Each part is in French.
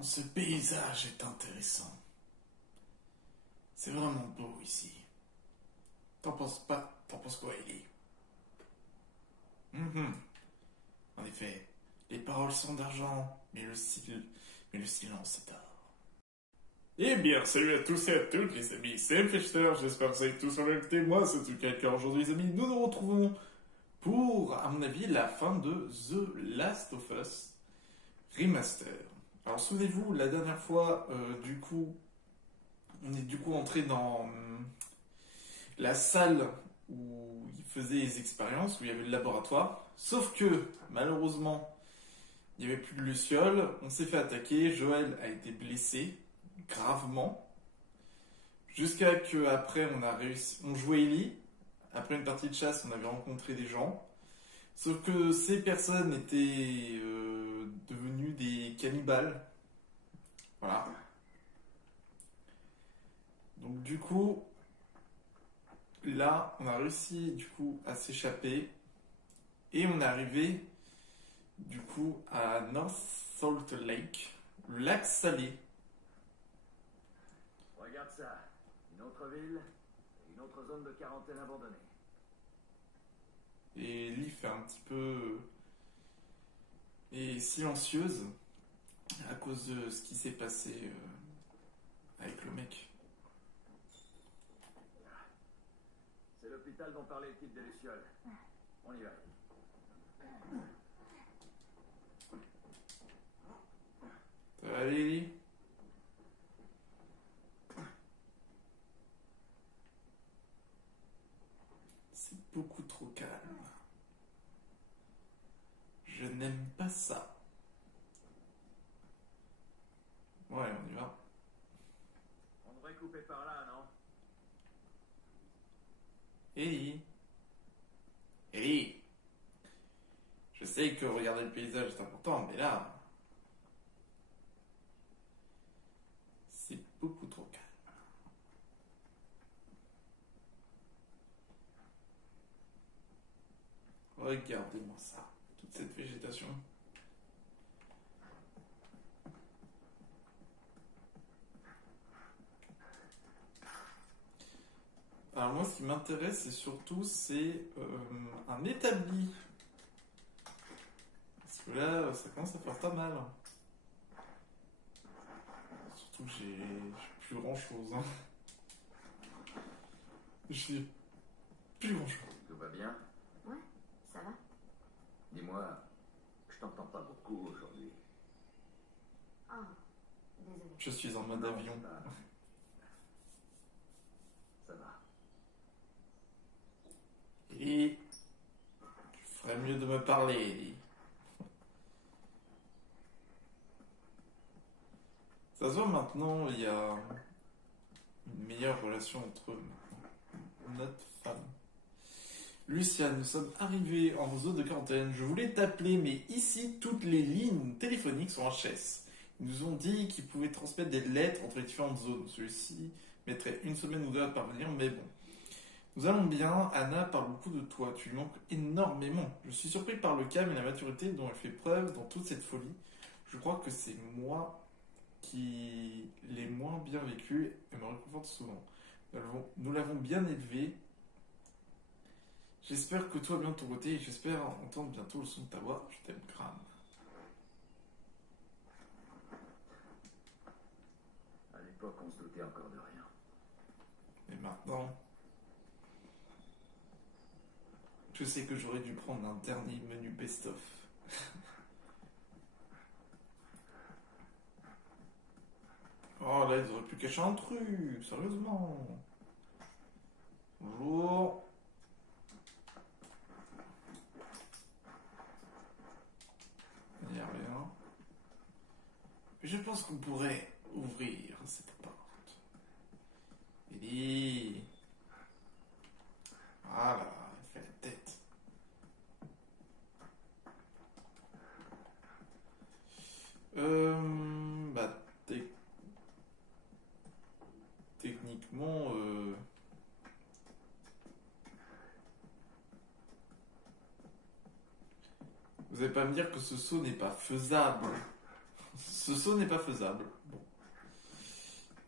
Ce paysage est intéressant. C'est vraiment beau ici. T'en penses pas? T'en penses quoi, Ellie? En effet, les paroles sont d'argent, mais le silence est d'or. Eh bien, salut à tous et à toutes les amis, c'est Fechter, j'espère que vous allez tous en réalité. Moi, c'est tout cas aujourd'hui les amis, nous nous retrouvons pour, à mon avis, la fin de The Last of Us Remaster. Alors souvenez-vous, la dernière fois, on est entré dans la salle où ils faisaient les expériences, où il y avait le laboratoire. Sauf que, malheureusement, il n'y avait plus de Luciole, on s'est fait attaquer, Joël a été blessé, gravement. Jusqu'à que après on jouait Ellie. Après une partie de chasse, on avait rencontré des gens. Sauf que ces personnes étaient devenues des cannibales. Voilà. Donc du coup, là, on a réussi à s'échapper. Et on est arrivé à North Salt Lake, le lac salé. Regarde ça, une autre ville et une autre zone de quarantaine abandonnée. Et Ellie fait un petit peu est silencieuse à cause de ce qui s'est passé avec le mec. C'est l'hôpital dont parlait le type des Lucioles. On y va. Ça va aller, Ellie? C'est beaucoup trop calme. Je n'aime pas ça. Ouais, on y va. On devrait couper par là, non? Ellie. Ellie. Je sais que regarder le paysage est important, mais là, c'est beaucoup trop calme. Regardez-moi ça, toute cette végétation. Alors moi, ce qui m'intéresse, c'est un établi. Parce que là, ça commence à faire pas mal. Surtout que j'ai plus grand-chose. Hein. J'ai plus grand-chose. Tout va bien? Ouais, ça va. Dis-moi, je t'entends pas beaucoup aujourd'hui. Ah, désolé. Je suis en mode Non, avion. Ça va. Et tu ferais mieux de me parler, Ellie. Ça se voit maintenant, il y a une meilleure relation entre notre femme. Lucia, nous sommes arrivés en zone de quarantaine. Je voulais t'appeler, mais ici, toutes les lignes téléphoniques sont HS. Ils nous ont dit qu'ils pouvaient transmettre des lettres entre les différentes zones. Celui-ci mettrait une semaine ou deux à parvenir, mais bon. Nous allons bien. Anna parle beaucoup de toi. Tu lui manques énormément. Je suis surpris par le calme et la maturité dont elle fait preuve dans toute cette folie. Je crois que c'est moi qui l'ai moins bien vécu et me réconforte souvent. Nous l'avons bien élevée. J'espère que toi bien de ton côté et j'espère entendre bientôt le son de ta voix. Je t'aime, crâne. À l'époque, on se doutait encore de rien. Et maintenant, je sais que j'aurais dû prendre un dernier menu best-of. Oh là, ils auraient pu cacher un truc, sérieusement. Bonjour. Il n'y a rien. Mais je pense qu'on pourrait ouvrir cette porte. Ellie. Voilà, elle fait la tête. Bah, techniquement, vous allez pas me dire que ce saut n'est pas faisable. Ce saut n'est pas faisable. Bon.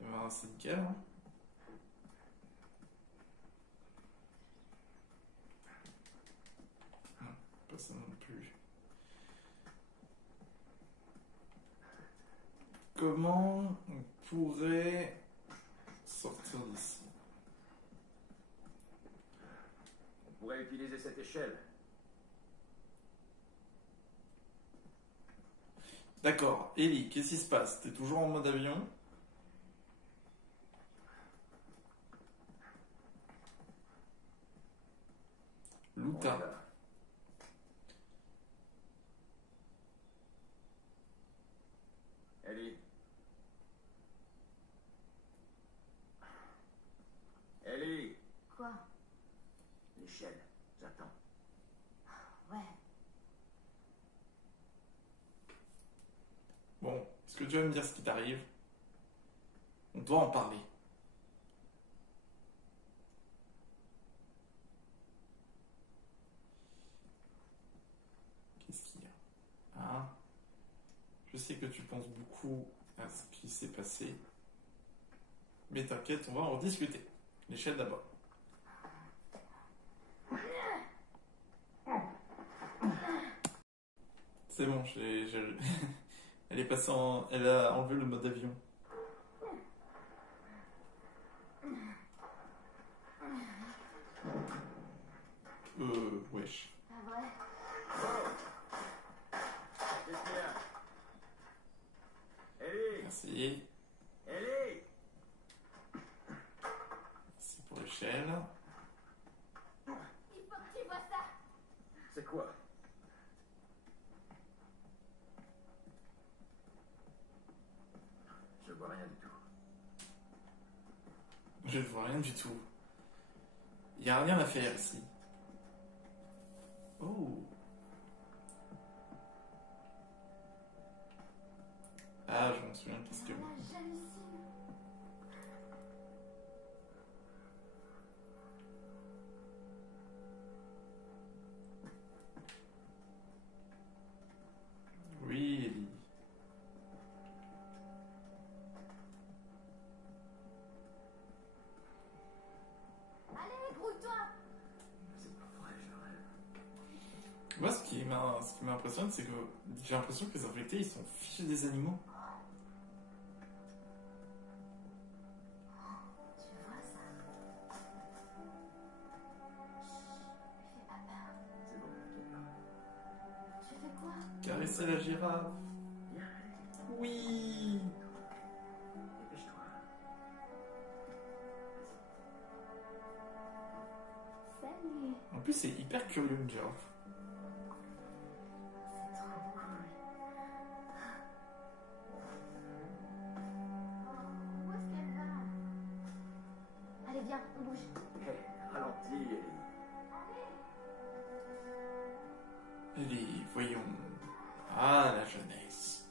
Eh ben, c'est nickel. Hein. Non, pas ça non plus. Comment on pourrait sortir d'ici? On pourrait utiliser cette échelle. D'accord. Ellie, qu'est-ce qui se passe? T'es toujours en mode avion? On y Luta. va. Ellie. Ellie. Quoi? L'échelle. J'attends. Ouais. Bon, est-ce que tu vas me dire ce qui t'arrive? On doit en parler. Qu'est-ce qu'il y a? Hein? Je sais que tu penses beaucoup à ce qui s'est passé. Mais t'inquiète, on va en rediscuter. L'échelle d'abord. C'est bon, elle est passée en... Elle a enlevé le mode avion. Wesh. Ah vrai? Qu'est-ce qu'il y a? Ellie. Merci. Ellie. Merci pour l'échelle. Il faut que tu vois ça! C'est quoi? Je vois rien du tout. Je ne vois rien du tout. Il n'y a rien à faire ici. Oh. Ah, je m'en souviens, qu'est-ce que... Ah, j'hallucine. Oui, Ellie. Allez, grouille-toi! C'est pas vrai, je rêve. Moi, ce qui m'impressionne, c'est que j'ai l'impression que les infectés, ils sont fichés des animaux. Tu vois ça? Chut, fais pas peur. C'est bon, t'inquiète pas. Tu fais quoi? Caresser la girafe. Viens, Oui. dépêche-toi. Salut! En plus, c'est hyper curieux, une girafe. C'est trop cool. Oh, où est-ce qu'elle va? Allez, viens, on bouge. Hé, ralentis, Ellie. Ellie, voyons. Ah, la jeunesse.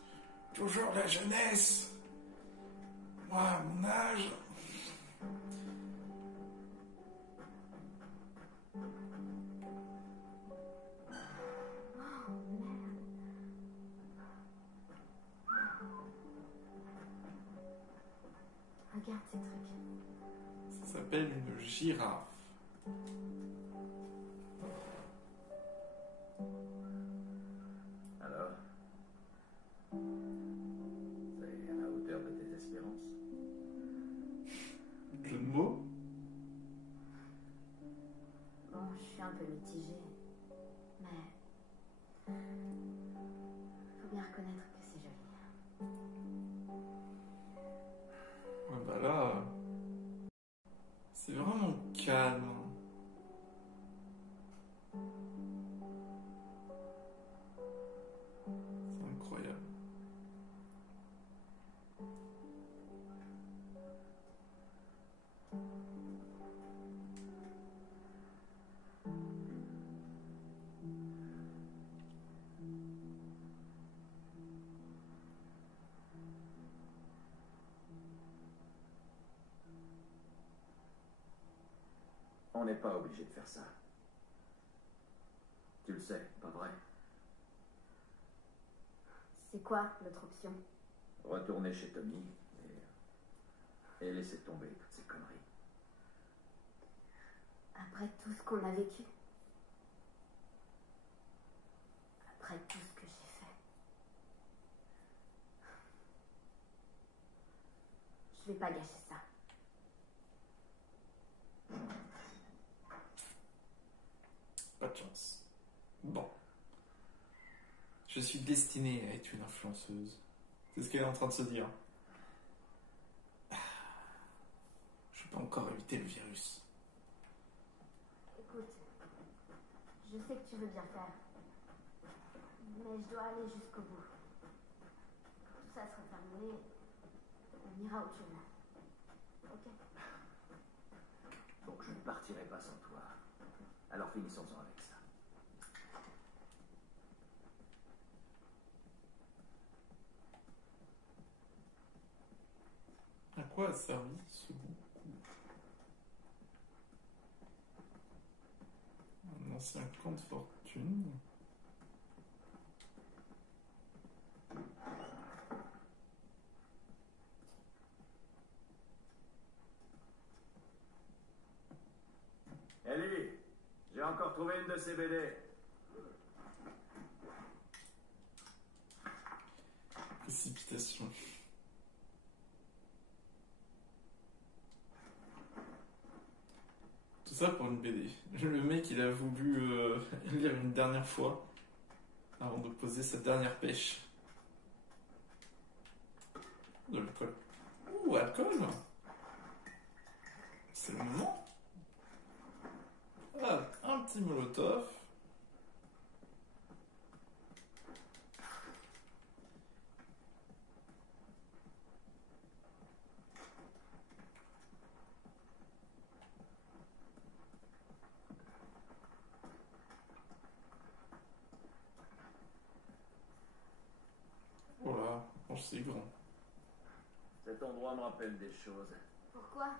Toujours la jeunesse. Moi, à mon âge... Oh, merde. Regarde ces trucs. Ça s'appelle une girafe. Alors? C'est à la hauteur de tes espérances? Jeu de mots? Bon, je suis un peu mitigée. Mais... faut bien reconnaître que c'est joli. Ouais, bah là... C'est vraiment calme. C'est incroyable. On n'est pas obligé de faire ça. Tu le sais, pas vrai? C'est quoi l'autre option? Retourner chez Tommy et laisser tomber toutes ces conneries. Après tout ce qu'on a vécu. Après tout ce que j'ai fait. Je vais pas gâcher ça. Pas de chance. Bon. Je suis destinée à être une influenceuse. C'est ce qu'elle est en train de se dire. Je peux encore éviter le virus. Écoute, je sais que tu veux bien faire. Mais je dois aller jusqu'au bout. Quand tout ça sera terminé, on ira au tournoi. Ok? Donc je ne partirai pas sans toi. Alors finissons-en avec ça. À quoi a servi ce bon coup? Un ancien camp de fortune. Ellie, j'ai encore trouvé une de ces BD. Précipitation. Tout ça pour une BD. Le mec, il a voulu lire une dernière fois avant de poser sa dernière pêche. De l'alcool. Ouh, alcool! C'est le moment. Ah, un petit molotov. Voilà, oh, c'est grand. Cet endroit me rappelle des choses. Pourquoi?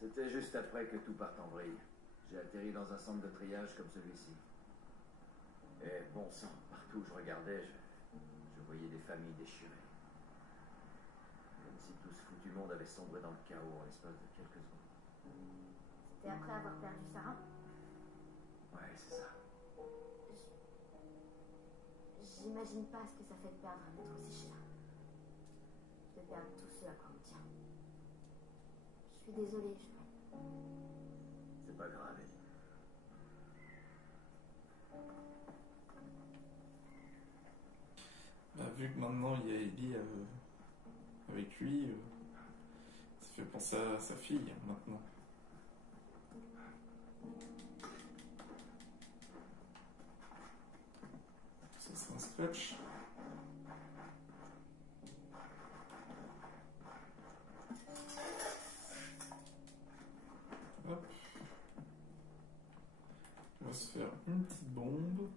C'était juste après que tout parte en vrille. J'ai atterri dans un centre de triage comme celui-ci. Et bon sang, partout où je regardais, je voyais des familles déchirées. Comme si tout ce foutu monde avait sombré dans le chaos en l'espace de quelques secondes. C'était après avoir perdu Sarah? Ouais, c'est ça. J'imagine pas ce que ça fait de perdre un être aussi cher. De perdre tout ce à quoi on tient. Je suis désolée, C'est pas grave, Ellie. Bah, vu que maintenant il y a Ellie avec lui, ça fait penser à sa fille maintenant. Ça c'est un scratch. Hop. On va se faire une petite bombe.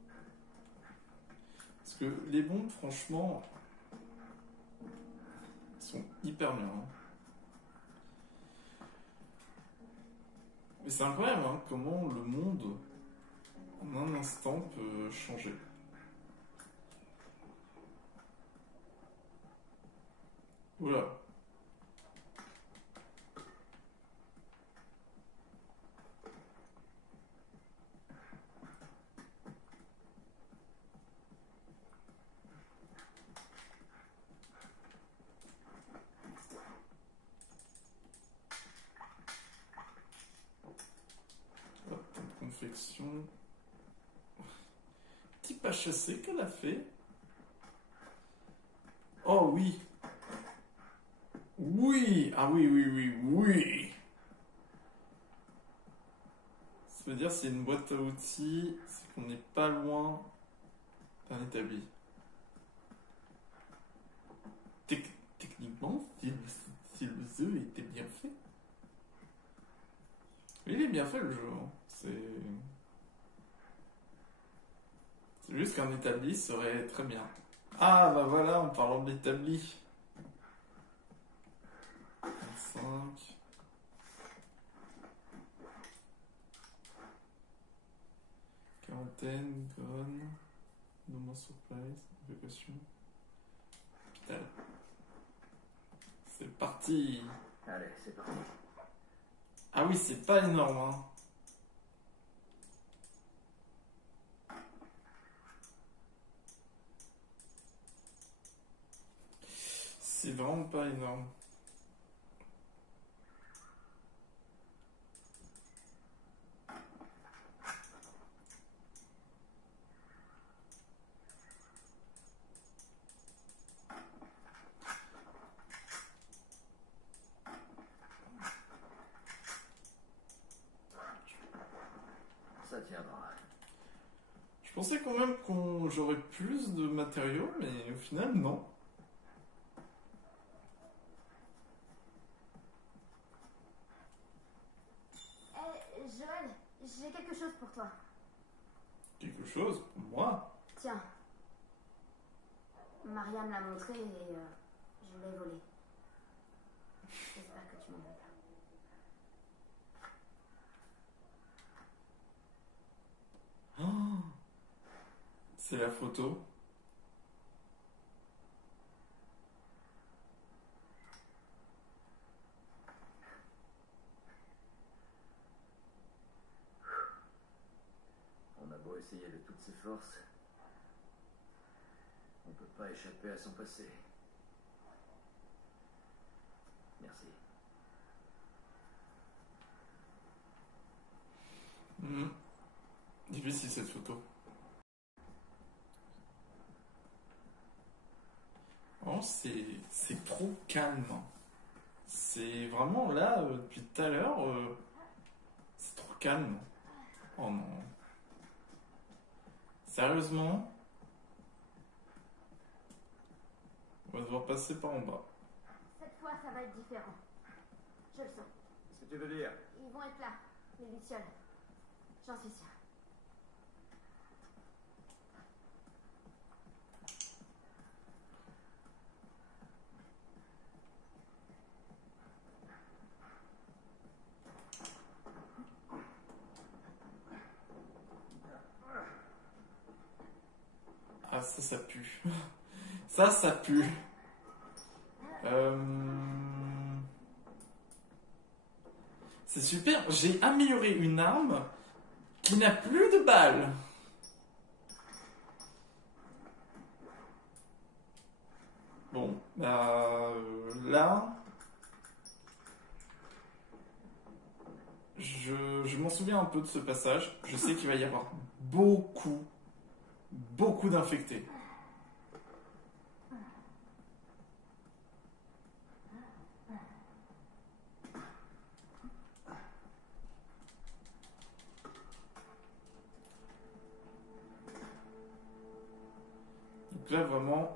Parce que les bombes, franchement, sont hyper bien. Hein. Mais c'est incroyable hein, comment le monde, en un instant, peut changer. Voilà. Hop, confection. Petit pas chassé qu'elle a fait. Oh oui. Oui. Ah oui, oui, oui, oui. Ça veut dire c'est une boîte à outils, c'est qu'on n'est pas loin d'un établi. Techniquement, si le jeu était bien fait. Il est bien fait le jeu. Hein. C'est juste qu'un établi serait très bien. Ah bah voilà, en parlant de l'établi. 5. Quarantaine, gone. No more surprise. Évacuation. Hôpital. C'est parti. Allez, c'est parti. Ah oui, c'est pas énorme, hein. C'est vraiment pas énorme. Ça tiendra. Je pensais quand même j'aurait plus de matériaux, mais au final, non. Joël, j'ai quelque chose pour toi. Quelque chose pour moi. Tiens. Maria me l'a montré et je l'ai volé. J'espère que tu m'en veux pas. Oh, c'est la photo. On a beau essayer de toutes ses forces, on peut pas échapper à son passé. Merci. Difficile cette photo. Oh, c'est trop calme. C'est vraiment là, depuis tout à l'heure, c'est trop calme. Oh non. Sérieusement, on va devoir passer par en bas. Cette fois, ça va être différent. Je le sens. Qu'est-ce que tu veux dire? Ils vont être là, les lucioles. J'en suis sûre. Ah, ça pue. Ça pue. C'est super. J'ai amélioré une arme qui n'a plus de balles. Bon, bah, là, je m'en souviens un peu de ce passage. Je sais qu'il va y avoir beaucoup d'infectés. Donc là, vraiment...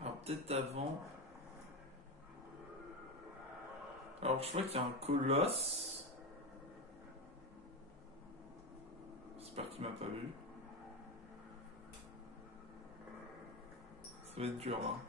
Alors peut-être avant... Alors je vois qu'il y a un colosse. J'espère qu'il m'a pas vu. Ça va être dur, hein.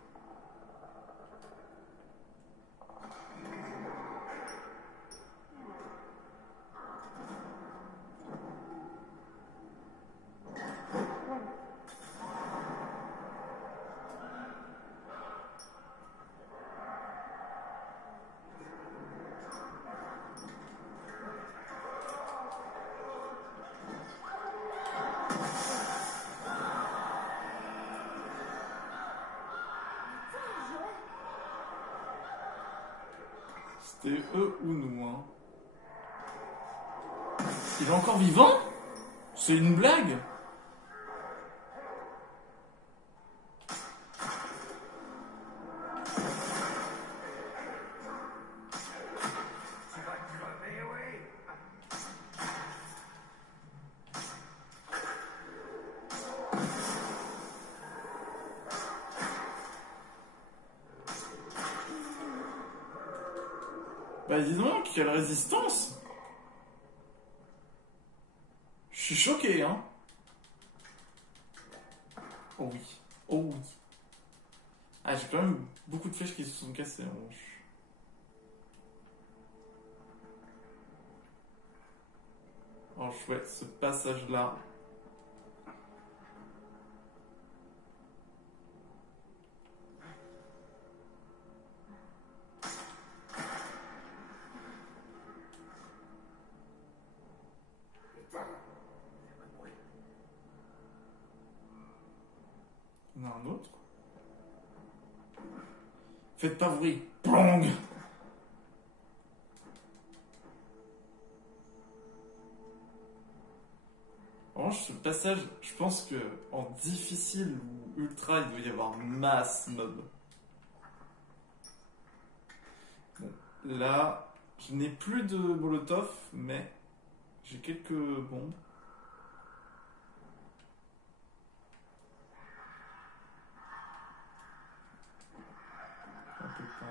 C'était eux ou nous, hein. Il est encore vivant? C'est une blague? Bah dis donc, quelle résistance! Je suis choqué, hein. Oh oui, oh oui. Ah, j'ai quand même beaucoup de flèches qui se sont cassées en revanche. Oh chouette, ce passage-là. Il y en a un autre. Faites pas bruit. Plong! En revanche, ce passage, je pense que en difficile ou ultra, il doit y avoir masse mob. Bon, là, je n'ai plus de molotov, mais j'ai quelques bombes. Un peu par...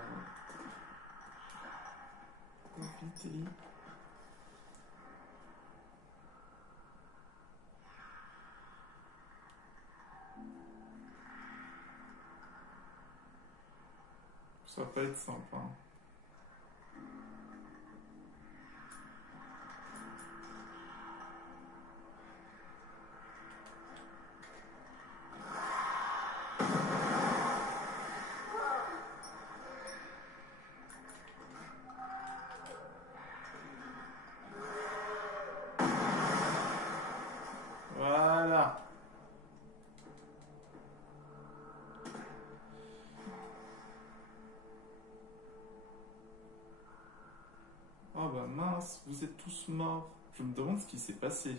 Vite, Ellie. Ça va pas être simple, hein. Voilà. Oh bah mince, vous êtes tous morts. Je me demande ce qui s'est passé.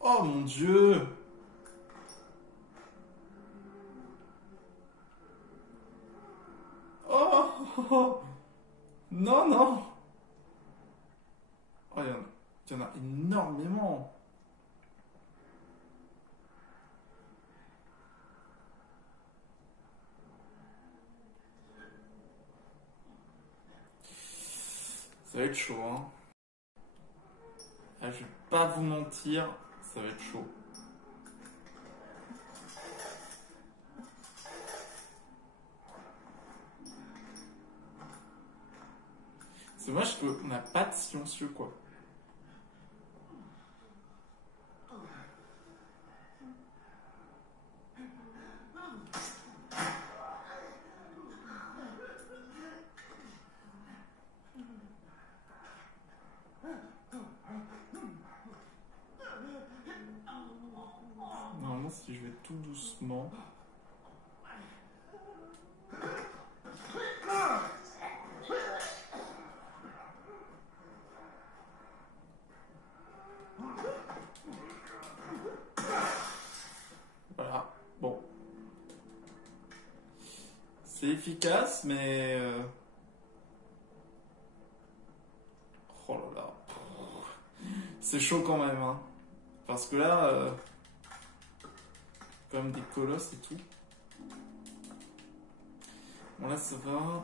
Oh mon Dieu! Oh! Non, non! Oh, il y en a énormément! Ça va être chaud, hein. Ah, je vais pas vous mentir, ça va être chaud. C'est dommage qu'on n'a pas de silencieux, quoi. Normalement, si je vais tout doucement... Voilà, bon. C'est efficace, mais... Oh là là. C'est chaud quand même, hein. Parce que là... Comme des colosses et tout. Bon là ça va.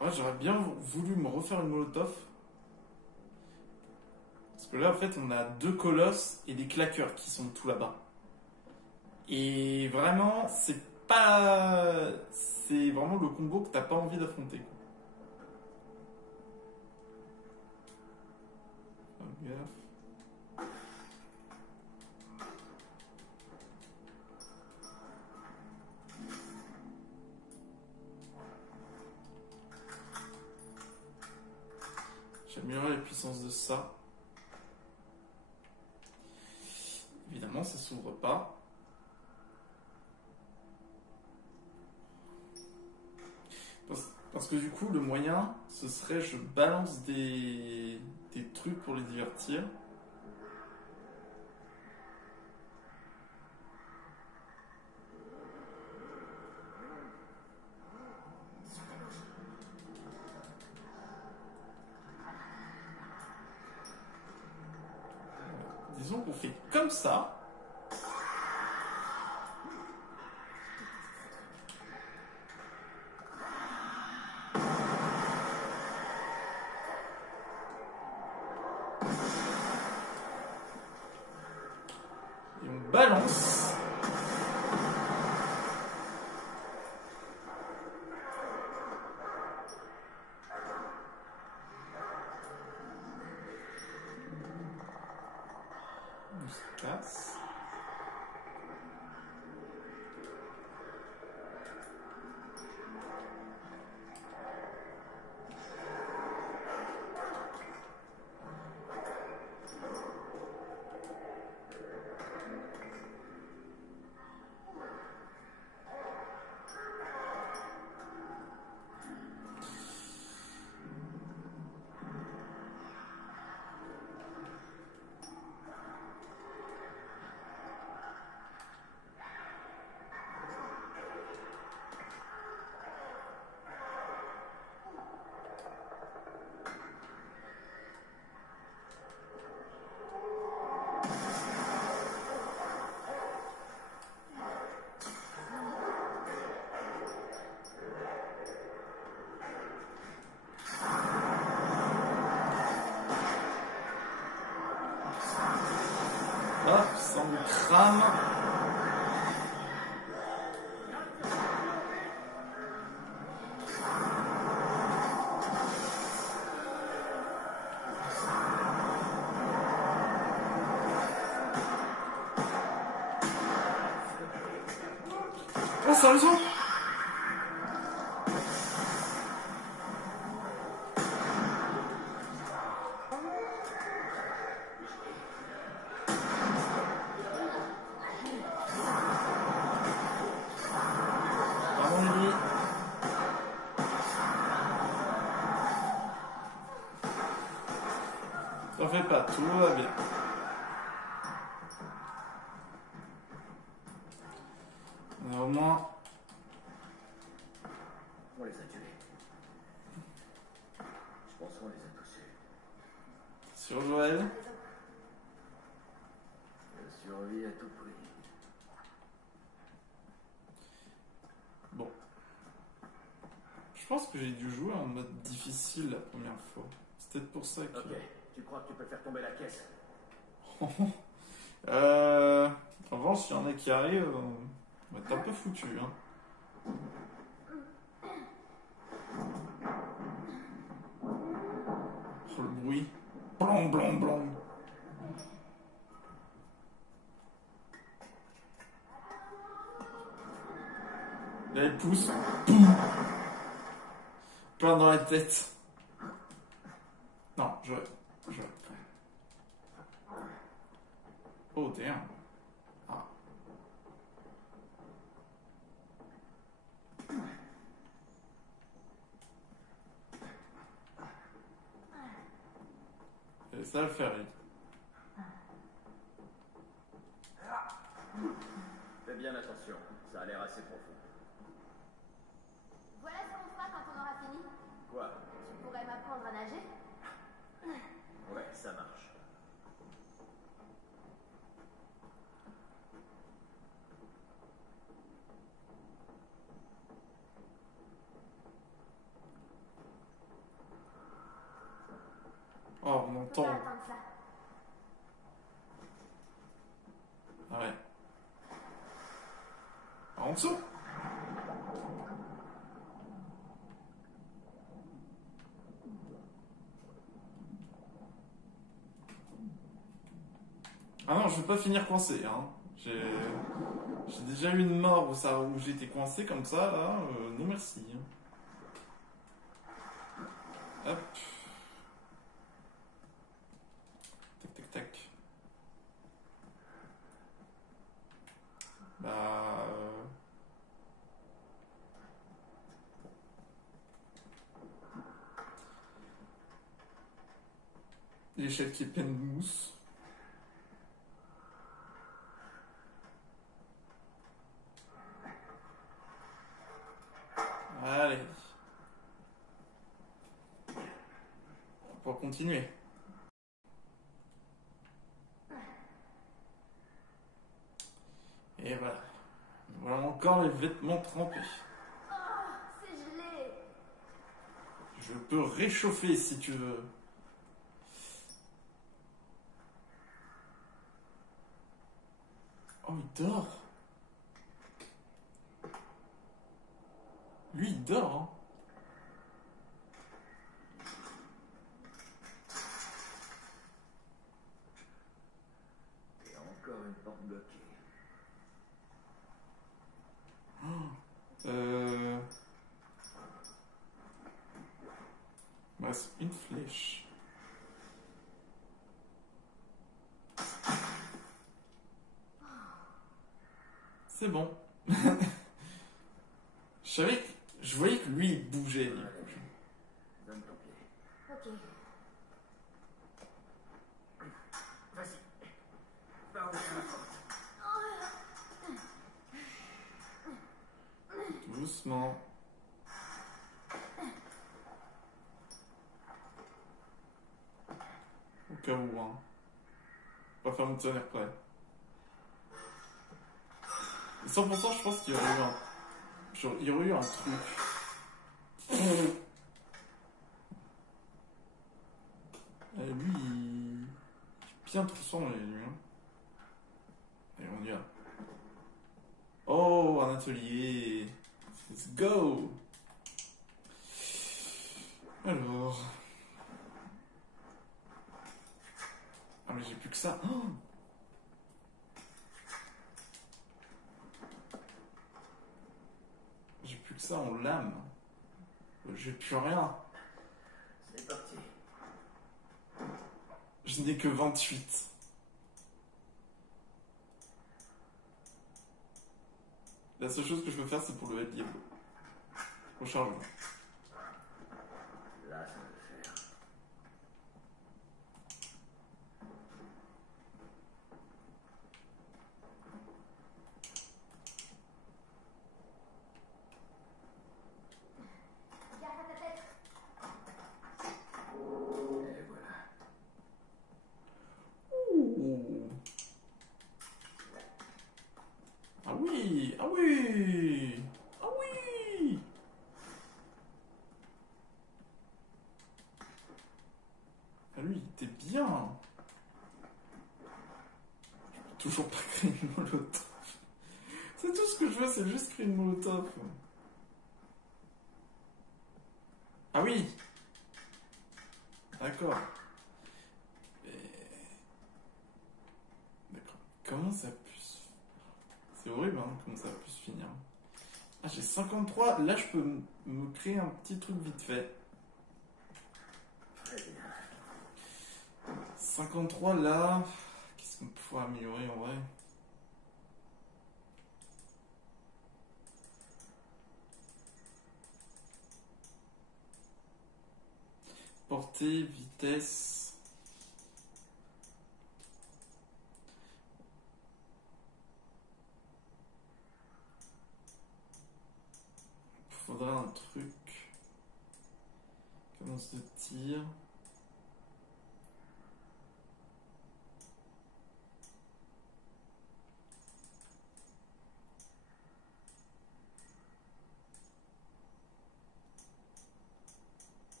Ouais, j'aurais bien voulu me refaire une molotov. Parce que là en fait on a deux colosses et des claqueurs qui sont tout là-bas. Et vraiment c'est pas... C'est vraiment le combo que t'as pas envie d'affronter. Fais gaffe. J'améliorerai la puissance de ça. Évidemment, ça s'ouvre pas. Parce que du coup, le moyen, ce serait je balance des trucs pour les divertir. Disons qu'on fait comme ça. Et on balance. On se casse. Hop, ça me crame. Oh, sérieusement? T'en fais pas, tout va bien. Mais au moins, On les a tués. Je pense qu'on les a tous tués. sur Joël. La survie à tout prix. Bon. Je pense que j'ai dû jouer en mode difficile la première fois. C'est peut-être pour ça que... Ok, tu crois que tu peux faire tomber la caisse? En revanche, s'il y en a qui arrivent, on va être un peu foutu. Hein. Oh, le bruit. Blanc, blanc, blanc. Là, elle pousse. Boum. Plein dans la tête. Non, je... Oh, damn. Ah. Et ça le fait rire. Fais bien attention, ça a l'air assez profond. Voilà ce qu'on fera quand on aura fini. Quoi? Tu pourrais m'apprendre à nager? Ouais, ça marche. Oh, on On peut entend. pas attendre ça. Ah ouais. En dessous. Ah non, je veux pas finir coincé. Hein. J'ai déjà eu une mort où j'étais coincé comme ça, là. Non merci. Hop. Tac, tac, tac. Bah... L'échelle qui est pleine de mousse. Allez. Pour continuer. Et voilà. Voilà encore les vêtements trempés. Oh, c'est gelé. Je peux réchauffer si tu veux. Oh, il dort. Lui, il dort, hein. Et encore une porte bloquée. Bah, c'est une flèche. C'est bon. Je voyais que lui, il bougeait. Donne ton pied. Ok. Vas-y. Par où c'est la porte? Doucement. Au cas où, hein. Pas faire mon tonnerre près. 100%, je pense qu'il y aurait eu un... Il y aurait eu un truc. Lui, il est bien transformé, lui. Hein. Allez, on y va. Oh, un atelier. Let's go. Alors... Ah, mais j'ai plus que ça. Oh, j'ai plus que ça en lame. J'ai plus rien. C'est parti. Je n'ai que 28. La seule chose que je peux faire, c'est pour le Diablo. Au chargement. Là, ça va le faire. Garde à ta tête. Et voilà. Ouh. Ah oui, ah oui, ah oui. Ah lui, il était bien. Je peux toujours pas créer une molotov. C'est tout ce que je veux, c'est juste créer une molotov. Ah oui. D'accord. D'accord. Comment ça pu se... C'est horrible, hein, comment ça a pu se finir. Ah, j'ai 53. Là, je peux me créer un petit truc vite fait. Très bien. 53, là... Qu'est-ce qu'on pourrait améliorer, en vrai? Portée, vitesse... Faudrait un truc. Cadence de tir.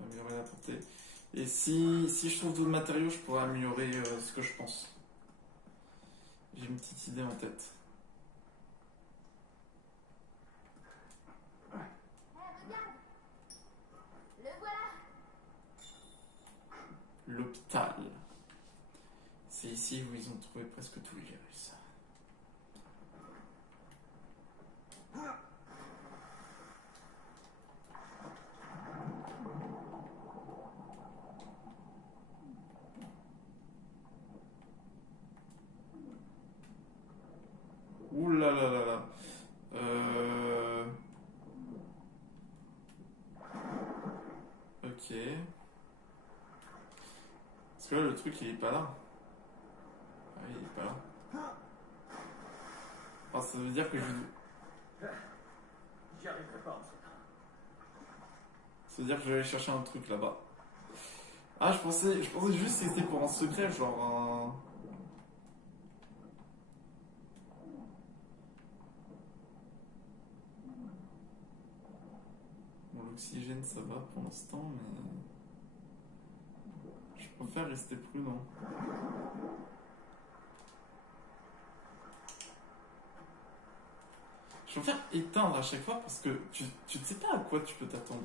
Améliorer la portée. Et si je trouve d'autres matériaux, je pourrais améliorer ce que je pense. J'ai une petite idée en tête. Regarde. Le voilà. L'hôpital. C'est ici où ils ont trouvé presque tous les virus. Ouh là là là là. Ok. Parce que là, le truc, il est pas là. Ah, il est pas là. Ah, ça veut dire que J'y arriverai pas en ce temps. ça veut dire que je vais aller chercher un truc là-bas. Ah, je pensais juste que c'était pour un secret, genre un... Bon, l'oxygène, ça va pour l'instant, mais... Je préfère rester prudent. Je préfère éteindre à chaque fois parce que tu ne sais pas à quoi tu peux t'attendre.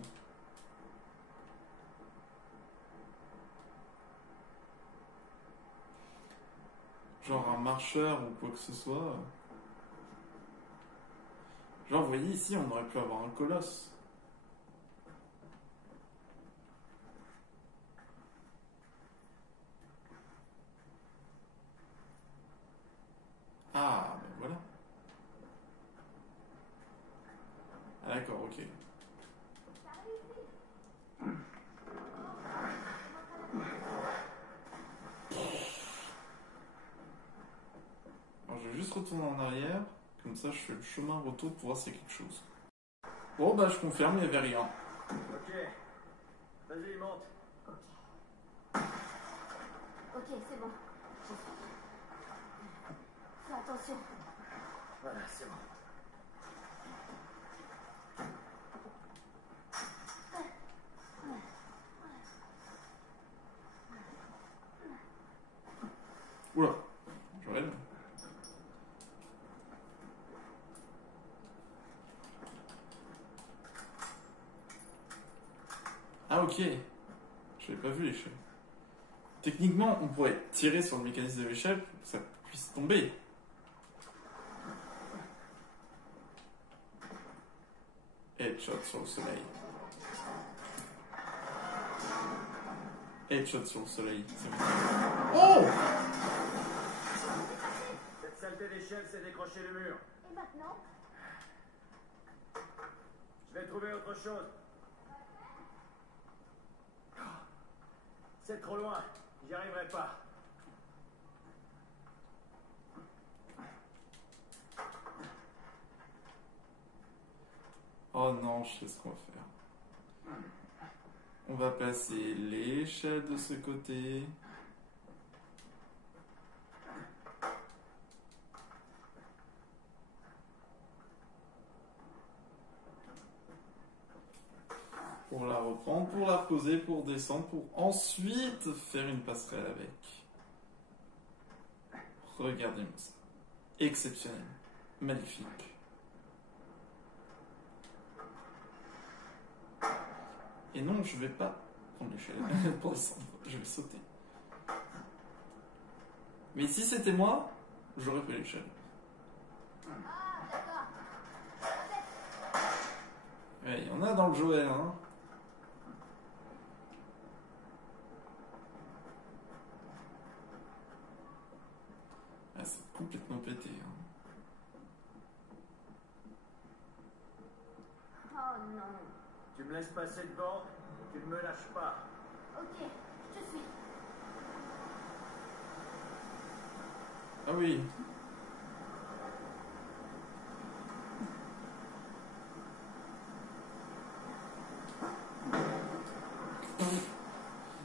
Genre un marcheur ou quoi que ce soit. Genre, vous voyez, ici, on aurait pu avoir un colosse. Ah, ben voilà. Ah, d'accord, ok. Alors, je vais juste retourner en arrière. Comme ça, je fais le chemin retour pour voir s'il y a quelque chose. Bon, bah, je confirme, il n'y avait rien. Ok. Vas-y, monte. Ok. Ok, c'est bon. Fais attention. Voilà, c'est bon. Oula, Joël. Ah, ok. J'avais pas vu l'échelle. Techniquement, on pourrait tirer sur le mécanisme de l'échelle pour que ça puisse tomber. Headshot sur le soleil. Headshot sur le soleil. Oh! Cette saleté d'échelle s'est décroché le mur. Et maintenant? Je vais trouver autre chose. C'est trop loin. J'y arriverai pas. Oh non, je sais ce qu'on va faire. On va passer l'échelle de ce côté. Pour la reprendre, pour la reposer, pour descendre, pour ensuite faire une passerelle avec. Regardez-moi ça. Exceptionnel. Magnifique. Et non, je vais pas prendre l'échelle pour descendre. Je vais sauter. Mais si c'était moi, j'aurais pris l'échelle. Ah, d'accord. Ouais, il y en a dans le Joël, hein. Ah, c'est complètement pété, hein. Oh non. Tu me laisses passer devant et tu ne me lâches pas. Ok, je te suis. Ah oui.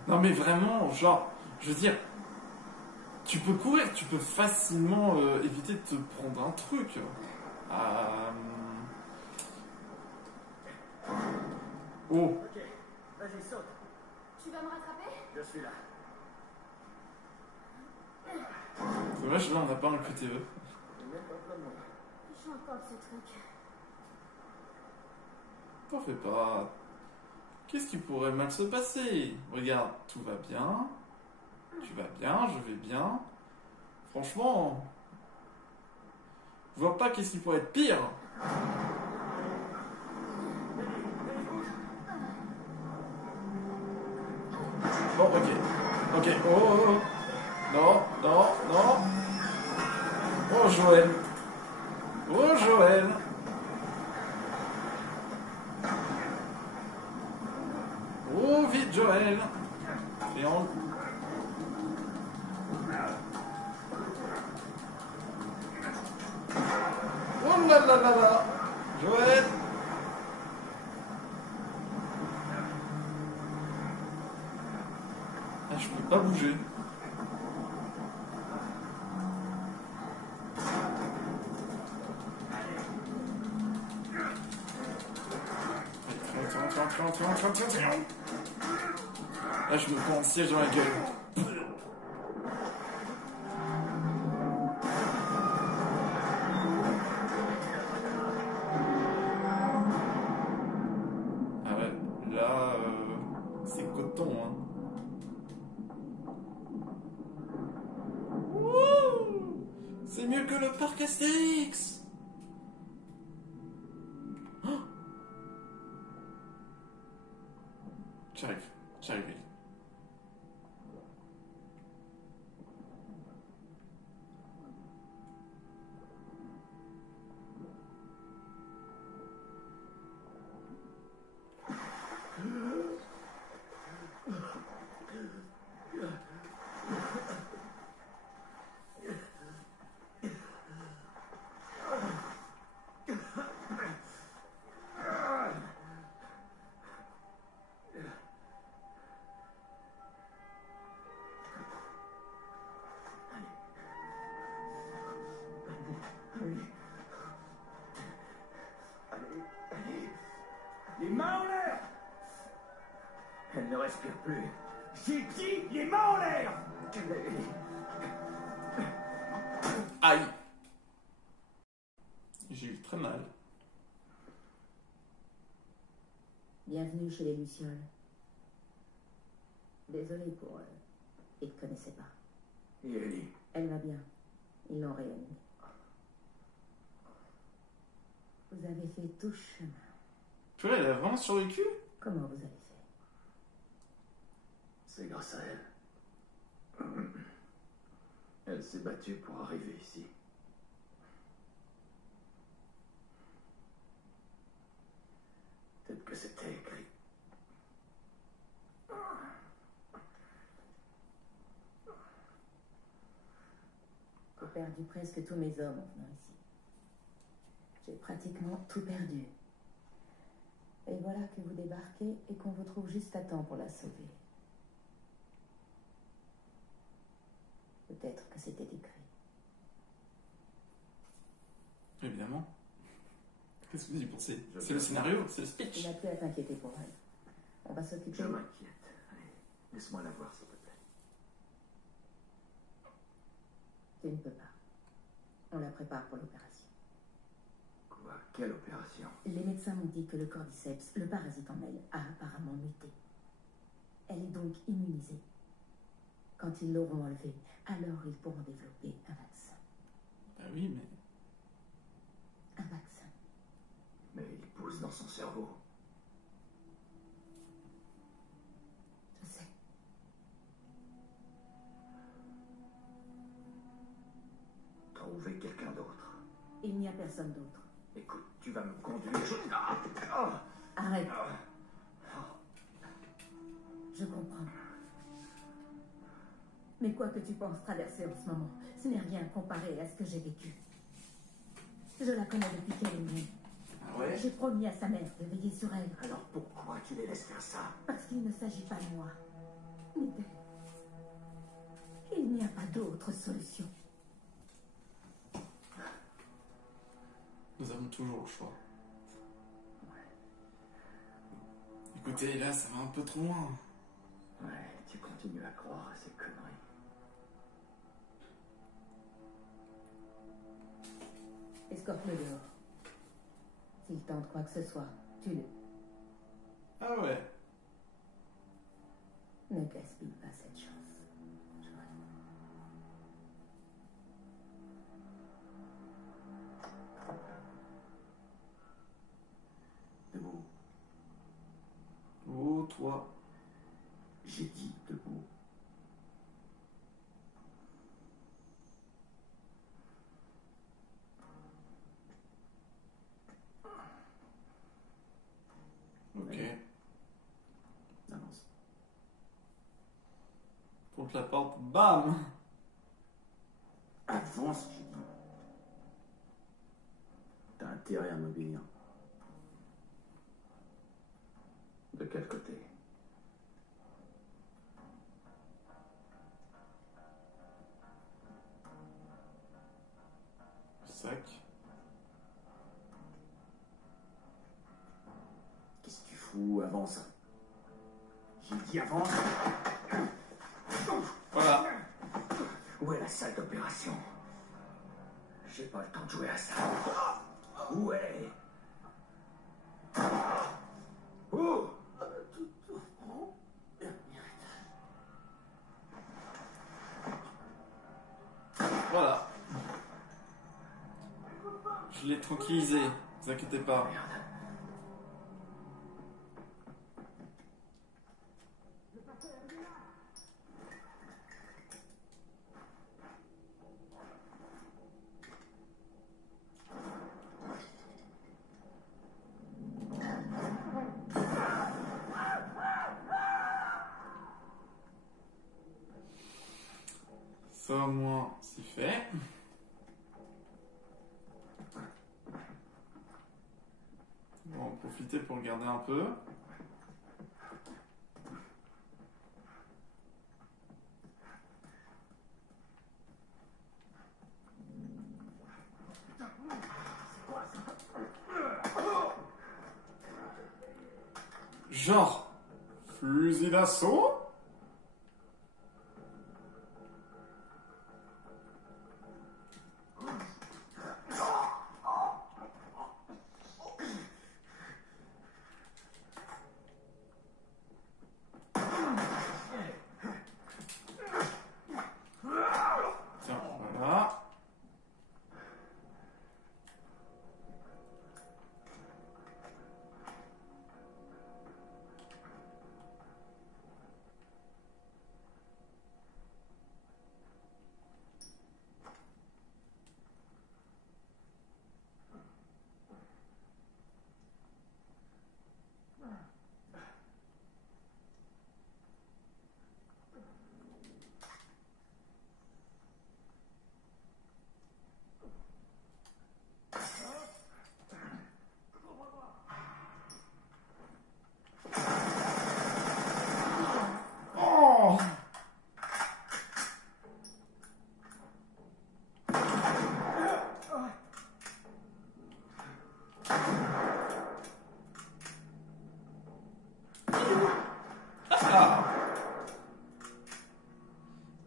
Non mais vraiment, genre, je veux dire, tu peux courir, tu peux facilement éviter de te prendre un truc. Oh, Ok, vas-y, saute. Tu vas me rattraper? Je suis là. c'est dommage, là on n'a pas un QTE. J'entends ce truc. T'en fais pas. Qu'est-ce qui pourrait mal se passer? Regarde, tout va bien. Tu vas bien, je vais bien. Franchement, je vois pas qu'est-ce qui pourrait être pire. Bon, ok. Ok, oh, oh, oh. Non, non, non. Oh, Joël. Oh, Joël. Oh, vite, Joël. Triangle. Oh là là là là. Joël. Je peux pas bouger. Allez, là, je me prends un siège dans la gueule. Ah ouais, là, c'est coton, hein. Wouh, c'est mieux que le parc Astérix. Oh, j'arrive. Les mains en l'air! Elle ne respire plus. J'ai dit les mains en l'air! Aïe. J'ai eu très mal. Bienvenue chez les Lucioles. Désolé pour... ils ne connaissaient pas. Et Ellie? Elle va bien. Ils l'ont réanimée. Vous avez fait tout chemin. Tu vois, elle a vraiment survécu? Comment vous avez fait? C'est grâce à elle. Elle s'est battue pour arriver ici. Peut-être que c'était écrit. J'ai perdu presque tous mes hommes en venant ici. J'ai pratiquement tout perdu. Et voilà que vous débarquez et qu'on vous trouve juste à temps pour la sauver. Peut-être que c'était écrit. Évidemment. Qu'est-ce que vous y pensez? C'est le scénario? C'est le speech? Tu n'as plus à t'inquiéter pour elle. On va s'occuper. Je m'inquiète. Allez, laisse-moi la voir, s'il te plaît. Tu ne peux pas. On la prépare pour l'opération. Quoi? Quelle opération? Les médecins m'ont dit que le cordyceps, le parasite en elle, a apparemment muté. Elle est donc immunisée. Quand ils l'auront enlevée, alors ils pourront développer un vaccin. Bah oui, mais... Un vaccin. Mais il pousse dans son cerveau. Je sais. Trouver quelqu'un d'autre. Il n'y a personne d'autre. Écoute, tu vas me conduire. Arrête. Je comprends. Mais quoi que tu penses traverser en ce moment, ce n'est rien comparé à ce que j'ai vécu. Je la connais depuis qu'elle est née. Ah ouais? J'ai promis à sa mère de veiller sur elle. Alors pourquoi tu les laisses faire ça? Parce qu'il ne s'agit pas de moi, ni d'elle. Il n'y a pas d'autre solution. Nous avons toujours le choix. Écoutez, là, ça va un peu trop loin. Ouais, tu continues à croire à ces conneries. Escorte-le dehors. S'il tente quoi que ce soit, tue-le. Ah ouais. Ne gaspille pas cette chance. Joël. Debout. Oh, toi. J'ai dit debout. Ok. Avance. Contre la porte, bam! Avance, j'ai dit. T'as intérêt à m'obéir. De quel côté? Qui dit avance? Voilà. Où est la salle d'opération? J'ai pas le temps de jouer à ça. Où est? Où? Voilà. Je l'ai tranquillisé, ne vous inquiétez pas. Merde. Ça au moins, c'est fait. On va en profiter pour regarder un peu. Genre, fusil d'assaut? Tiens, voilà. Oh! Ah!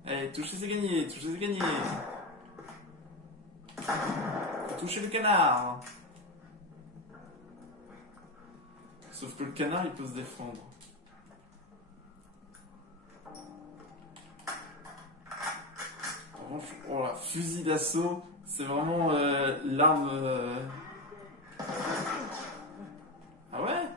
Allez, toucher c'est gagné, toucher c'est gagné. Faut toucher le canard. Sauf que le canard il peut se défendre. En revanche, oh là, fusil d'assaut, c'est vraiment l'arme. Ah ouais?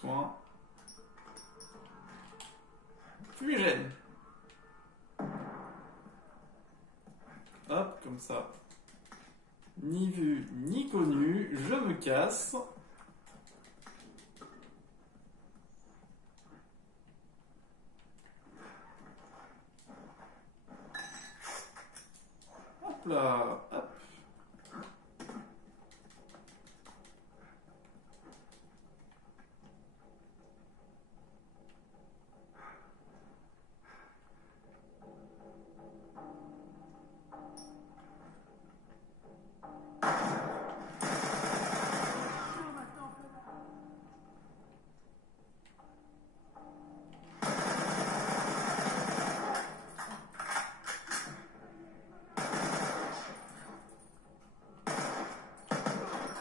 Soin. Fumigène. Hop, comme ça. Ni vu, ni connu, je me casse. Hop là, hop.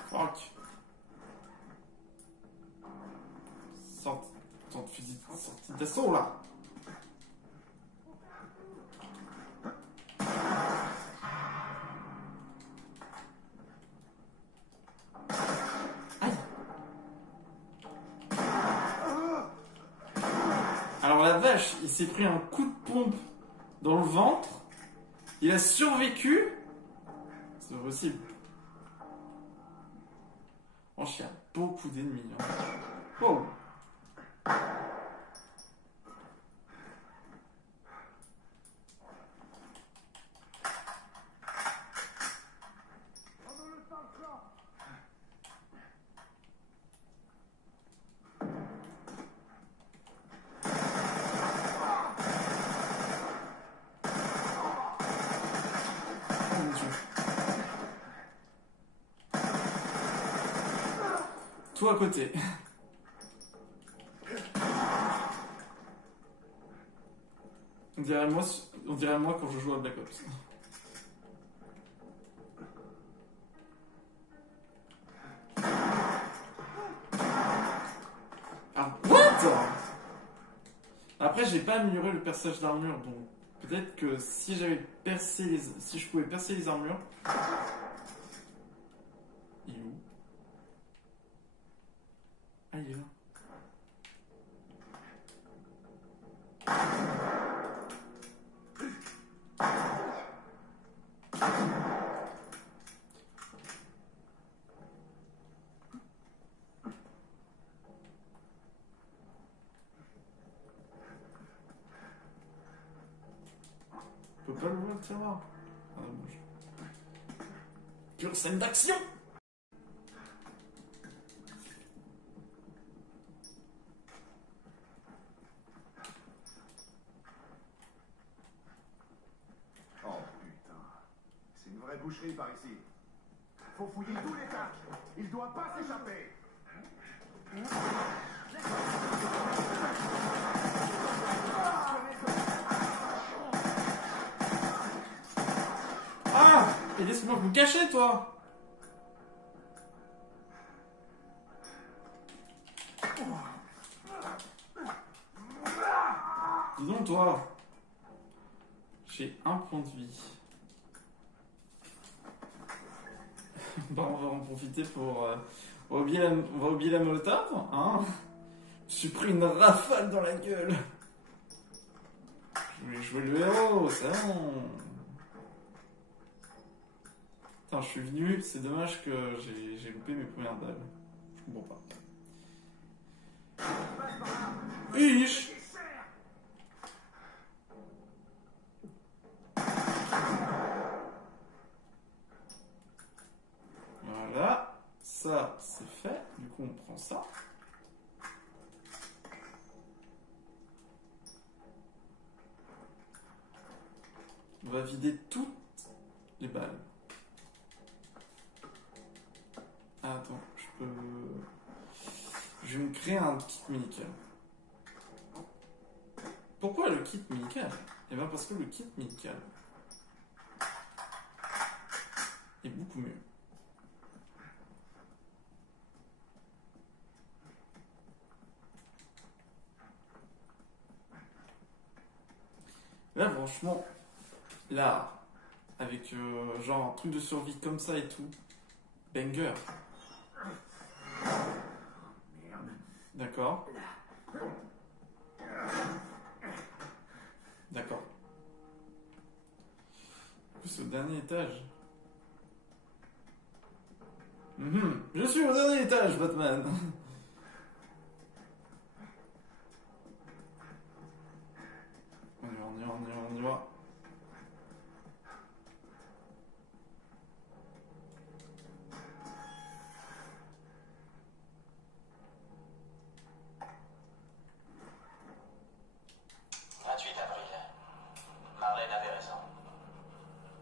Fuck. Sortie d'assaut là. Aïe. Alors la vache, il s'est pris un coup de pompe dans le ventre. Il a survécu. C'est possible. Franchement, il y a beaucoup d'ennemis. Hein. Wow. tout à côté. On dirait moi quand je joue à Black Ops. Ah, what? Après, j'ai pas amélioré le perçage d'armure, donc peut-être que si je pouvais percer les armures. Il est où? Ah, il est là. On peut pas l'ouvrir le tiroir. Ah, dommage. Pure scène d'action! Oh putain, c'est une vraie boucherie par ici. Faut fouiller tous les tacs. Il doit pas s'échapper. Ah! Et laisse-moi vous cacher, toi! Dis donc, toi! J'ai un point de vie. Bah, on va en profiter pour... on va oublier la molotov, hein? Je suis pris une rafale dans la gueule! Je voulais jouer le héros, c'est bon! Putain, je suis venu, c'est dommage que j'ai loupé mes premières balles. Je comprends pas. Ish! Voilà, ça c'est fait, du coup on prend ça. On va vider toutes les balles. Ah, attends, je vais me créer un kit médical. Pourquoi le kit médical? Eh bien parce que le kit médical est beaucoup mieux. Là, franchement, là, avec genre un truc de survie comme ça et tout, banger. D'accord. D'accord. En plus, au dernier étage. Je suis au dernier étage, Batman. On y va. Marlène avait raison.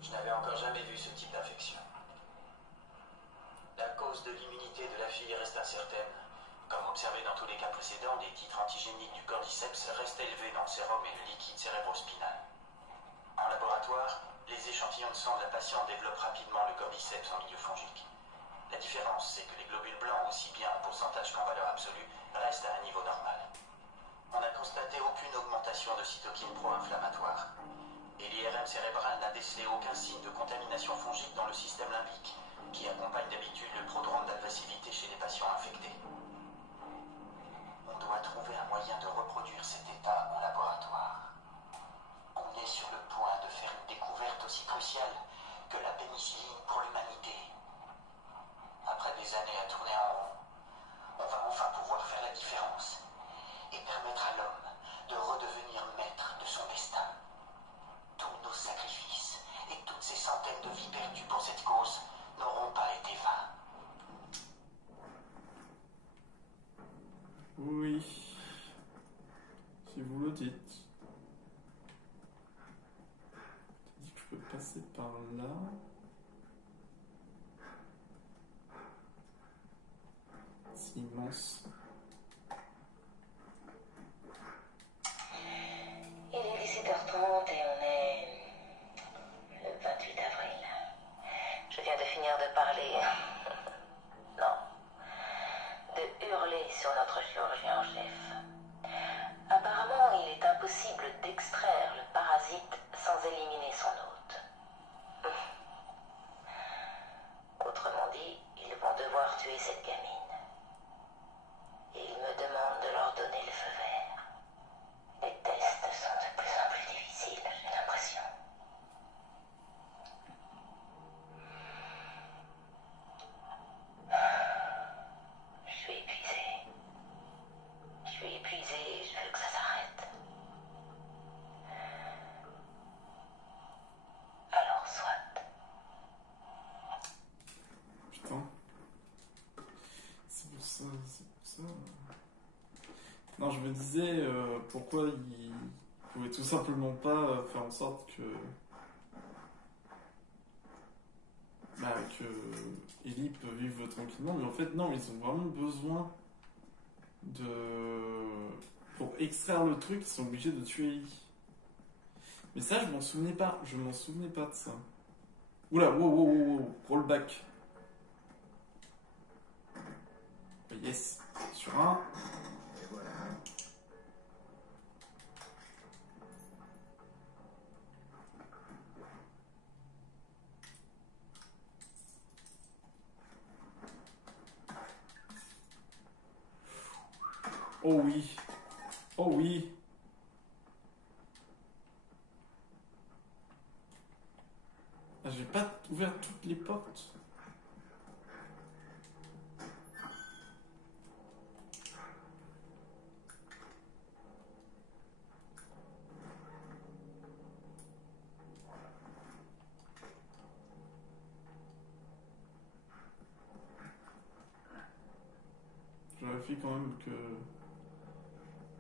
Je n'avais encore jamais vu ce type d'infection. La cause de l'immunité de la fille reste incertaine. Comme observé dans tous les cas précédents, les titres antigéniques du cordyceps restent élevés dans le sérum et le liquide cérébrospinal. En laboratoire, les échantillons de sang de la patiente développent rapidement le cordyceps en milieu fongique. La différence, c'est que les globules blancs, aussi bien en pourcentage qu'en valeur absolue, restent à un niveau normal. On n'a constaté aucune augmentation de cytokines pro-inflammatoires. Et l'IRM cérébral n'a décelé aucun signe de contamination fongique dans le système limbique, qui accompagne d'habitude le prodrome d'agressivité chez les patients infectés. On doit trouver un moyen de reproduire cet état en laboratoire. On est sur le point de faire une découverte aussi cruciale que la pénicilline pour l'humanité. Après des années à tourner en rond, on va enfin pouvoir faire la différence et permettre à l'homme de redevenir maître de son destin. Tous nos sacrifices et toutes ces centaines de vies perdues pour cette cause n'auront pas été vains. Oui. Si vous le dites. Tu dis que je peux passer par là. Si c'est immense. Il est 17h30 et on est le 28 avril. Je viens de finir de parler. Non. De hurler sur notre chirurgien en chef. Apparemment, il est impossible d'extraire le parasite sans éliminer son hôte. Autrement dit, ils vont devoir tuer cette gamine. Et ils me demandent de leur donner le feu vert. Les tests sont de plus en plus difficiles, j'ai l'impression. Je suis épuisée. Je suis épuisée, je veux que ça s'arrête. Alors, soit. Putain. C'est pour ça, c'est pour ça. Non, je me disais pourquoi il pouvait tout simplement pas faire en sorte que. Bah, que Ellie peut vivre tranquillement, mais en fait, non, ils ont vraiment besoin de. Pour extraire le truc, ils sont obligés de tuer Ellie. Mais ça, je m'en souvenais pas. Je m'en souvenais pas de ça. Oula, wow, rollback. Yes, sur un. Et voilà. Oh oui. Oh oui. Ah, j'ai pas ouvert toutes les portes. Je vérifie quand même que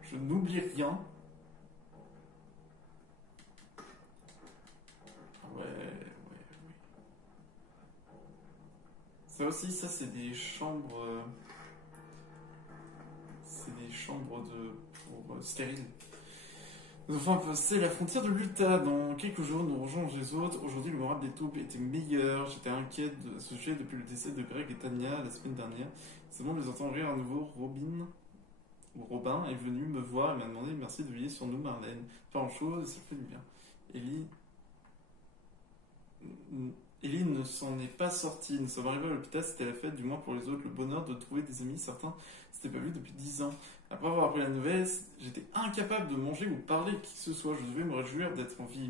je n'oublie rien. Ouais. Ça aussi, ça c'est des chambres. C'est des chambres pour stériles. Nous avons enfin passé la frontière de l'Utah. Dans quelques jours, nous rejoignons les autres. Aujourd'hui, le moral des taupes était meilleur. J'étais inquiet de ce sujet depuis le décès de Greg et Tania la semaine dernière. C'est bon de les entendre rire à nouveau. Robin est venu me voir et m'a demandé merci de veiller sur nous, Marlène. Pas en chose, ça fait du bien. Ellie ne s'en est pas sortie. Nous sommes arrivés à l'hôpital, c'était la fête, du moins pour les autres. Le bonheur de trouver des amis, certains s'étaient pas vus depuis 10 ans. Après avoir appris la nouvelle, j'étais incapable de manger ou parler de qui que ce soit. Je devais me réjouir d'être en vie,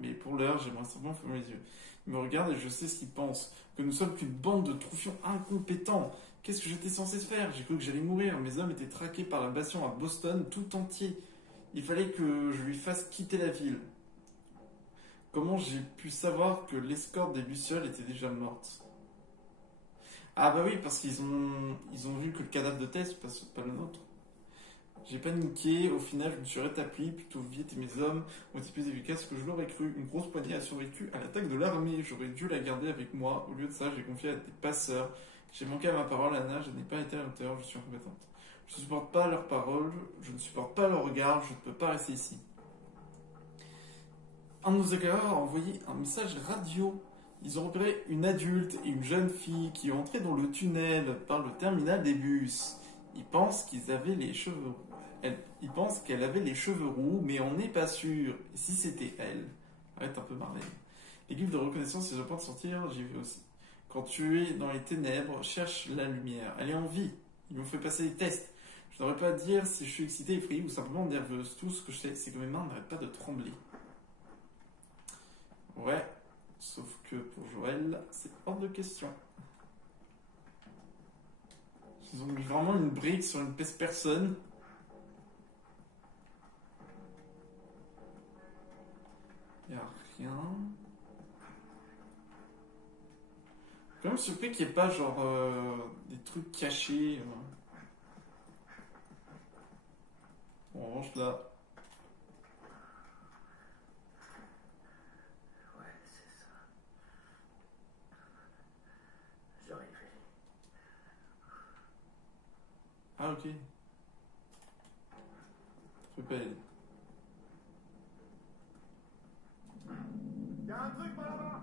mais pour l'heure, j'aimerais simplement fermer les yeux. Il me regarde et je sais ce qu'il pense. Que nous sommes qu'une bande de troufions incompétents. Qu'est-ce que j'étais censé faire? J'ai cru que j'allais mourir. Mes hommes étaient traqués par la Bastion à Boston tout entier. Il fallait que je lui fasse quitter la ville. Comment j'ai pu savoir que l'escorte des Lucioles était déjà morte? Ah bah oui, parce qu'ils ont vu que le cadavre de Tess, pas le nôtre. J'ai paniqué, au final je me suis rétabli, plutôt vite et mes hommes ont été plus efficaces que je l'aurais cru. Une grosse poignée a survécu à l'attaque de l'armée, j'aurais dû la garder avec moi. Au lieu de ça, j'ai confié à des passeurs. J'ai manqué à ma parole, Anna, je n'ai pas été à la hauteur, je suis incompétente. Je ne supporte pas leurs paroles, je ne supporte pas leur regard, je ne peux pas rester ici. Un de nos éclaireurs a envoyé un message radio. Ils ont repéré une adulte et une jeune fille qui entraient dans le tunnel par le terminal des bus. Ils pensent qu'elle avait les cheveux roux, mais on n'est pas sûr. Et si c'était elle? Arrête un peu Marlène. Les guides de reconnaissance, si je pense sortir, j'y vais aussi. Quand tu es dans les ténèbres, cherche la lumière. Elle est en vie. Ils m'ont fait passer des tests. Je n'aurais pas à dire si je suis excitée, effrayée ou simplement nerveuse. Tout ce que je sais, c'est que mes mains n'arrêtent pas de trembler. Ouais, sauf que pour Joël, c'est hors de question. Ils ont mis vraiment une brique sur une peste personne. Il n'y a rien. Quand même surpris qu'il n'y ait pas genre des trucs cachés. En revanche là. Ouais, c'est ça. J'aurais fait. ok. Je peux pas y aller. Y a un truc par là-bas.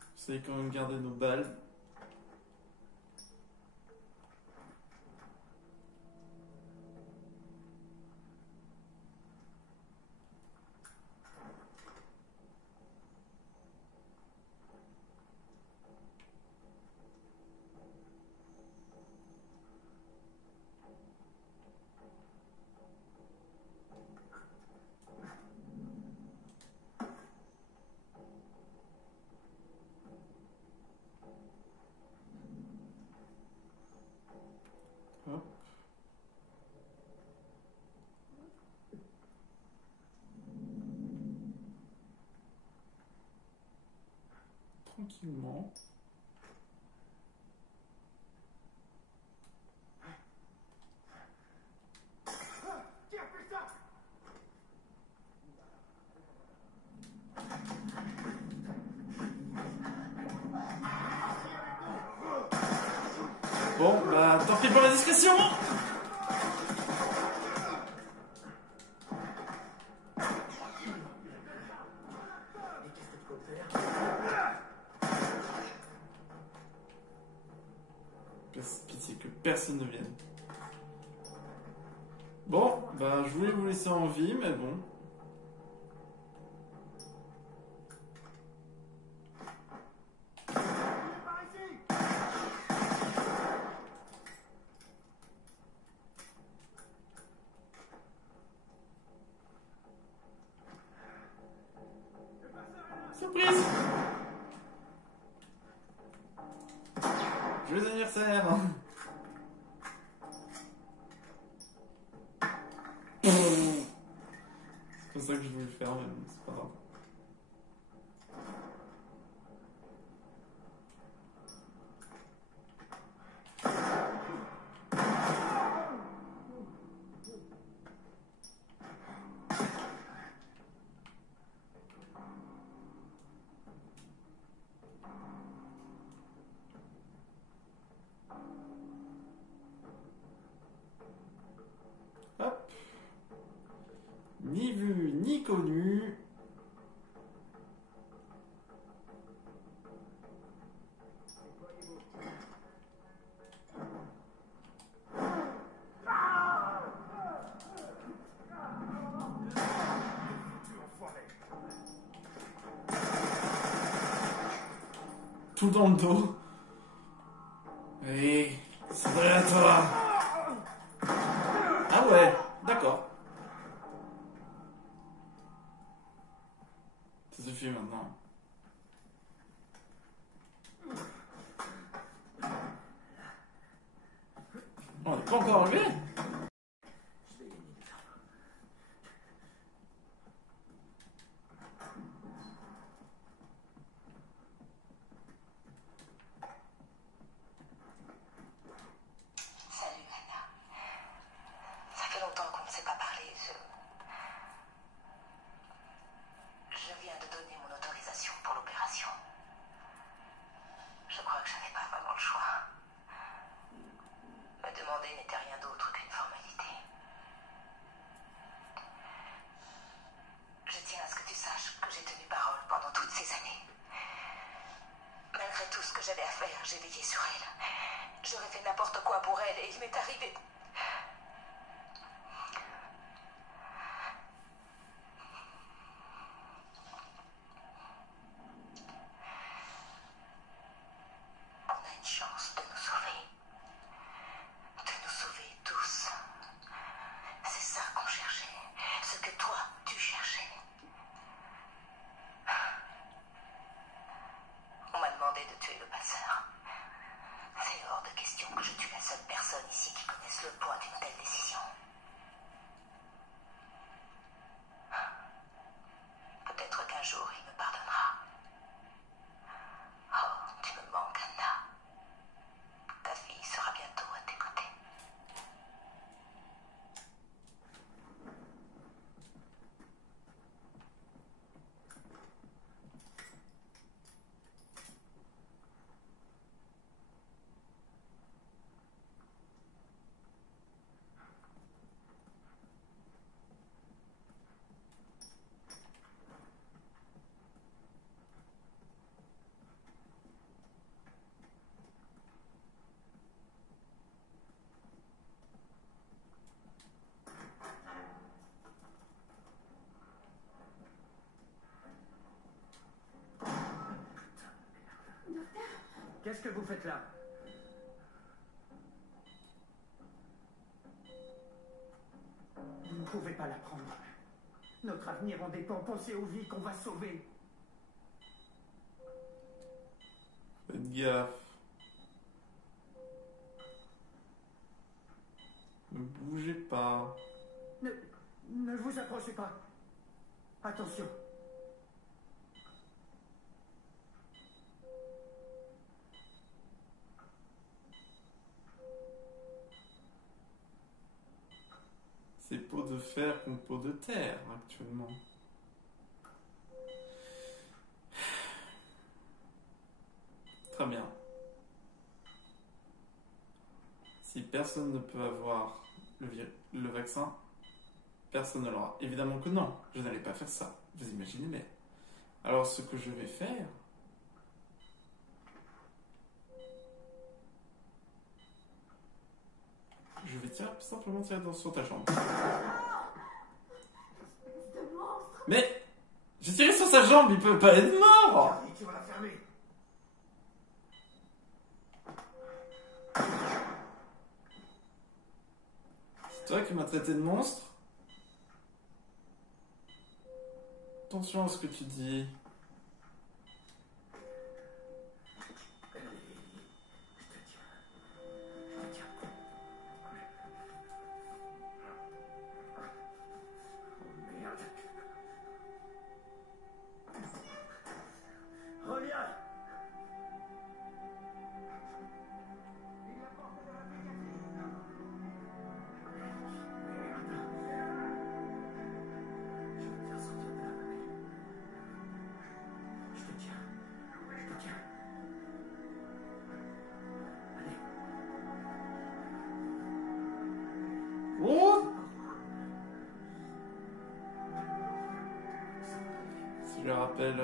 Vous savez quand même garder nos balles. Hop. Tranquillement. Qui a fait ça? Bon, bah, tant pis pour la discrétion. Pitié que personne ne vienne. Bon, bah, je voulais vous laisser en vie, mais bon. Par ici. Surprise! Joyeux anniversaire! C'est pas ça que je voulais faire, mais bon, c'est pas grave. Hop. Ni vu, ni connu. Tout dans le dos. Oui, c'est derrière toi. Ah ouais, d'accord. Ça suffit maintenant. On n'est pas encore arrivé. Je vais gagner du temps. Salut Anna. Ça fait longtemps qu'on ne s'est pas parlé. Je viens de donner mon autorisation pour l'opération. Je crois que j'avais pas vraiment le choix. Me demander n'était rien d'autre qu'une formalité. Je tiens à ce que tu saches que j'ai tenu parole pendant toutes ces années. Malgré tout ce que j'avais à faire, j'ai veillé sur elle. J'aurais fait n'importe quoi pour elle et il m'est arrivé. On a une chance de nous sauver. De nous sauver tous. C'est ça qu'on cherchait. Ce que toi, tu cherchais. On m'a demandé de tuer le passeur. C'est hors de question que je tue la seule personne ici qui connaisse le Qu'est-ce que vous faites là? Vous ne pouvez pas la prendre. Notre avenir en dépend. Pensez aux vies qu'on va sauver. Faites gaffe. Ne bougez pas. Ne vous approchez pas. Attention. C'est peau de fer contre peau de terre actuellement. Très bien. Si personne ne peut avoir le vaccin, personne ne l'aura. Évidemment que non, je n'allais pas faire ça. Vous imaginez bien. Alors ce que je vais faire... Je vais simplement tirer sur ta jambe. Mais j'ai tiré sur sa jambe, il peut pas être mort. Harry, tu vas la fermer. C'est toi qui m'as traité de monstre? Attention à ce que tu dis. Oh! Si je rappelle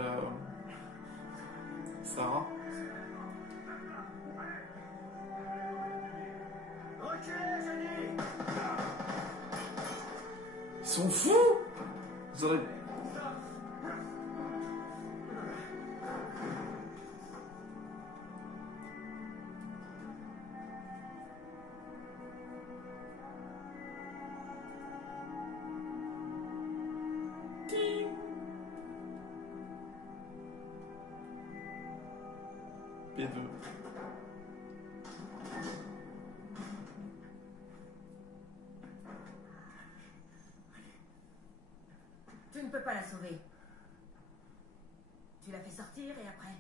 Sarah. Reculez, j'ai dit. Ils sont fous! Vous aurez... P2. Tu ne peux pas la sauver. Tu l'as fait sortir et après?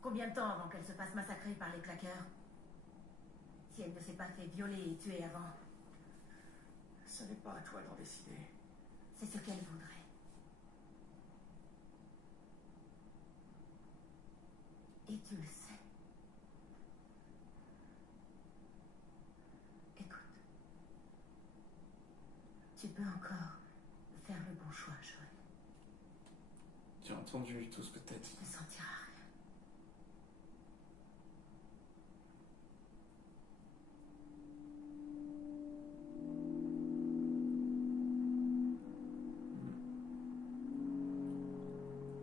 Combien de temps avant qu'elle se fasse massacrer par les claqueurs? Si elle ne s'est pas fait violer et tuer avant, Ce n'est pas à toi d'en décider. c'est ce qu'elle voudrait. Et tu le sais. Écoute. Tu peux encore faire le bon choix, Joël. J'ai entendu tout ce que t'as dit. Tu ne sentiras rien.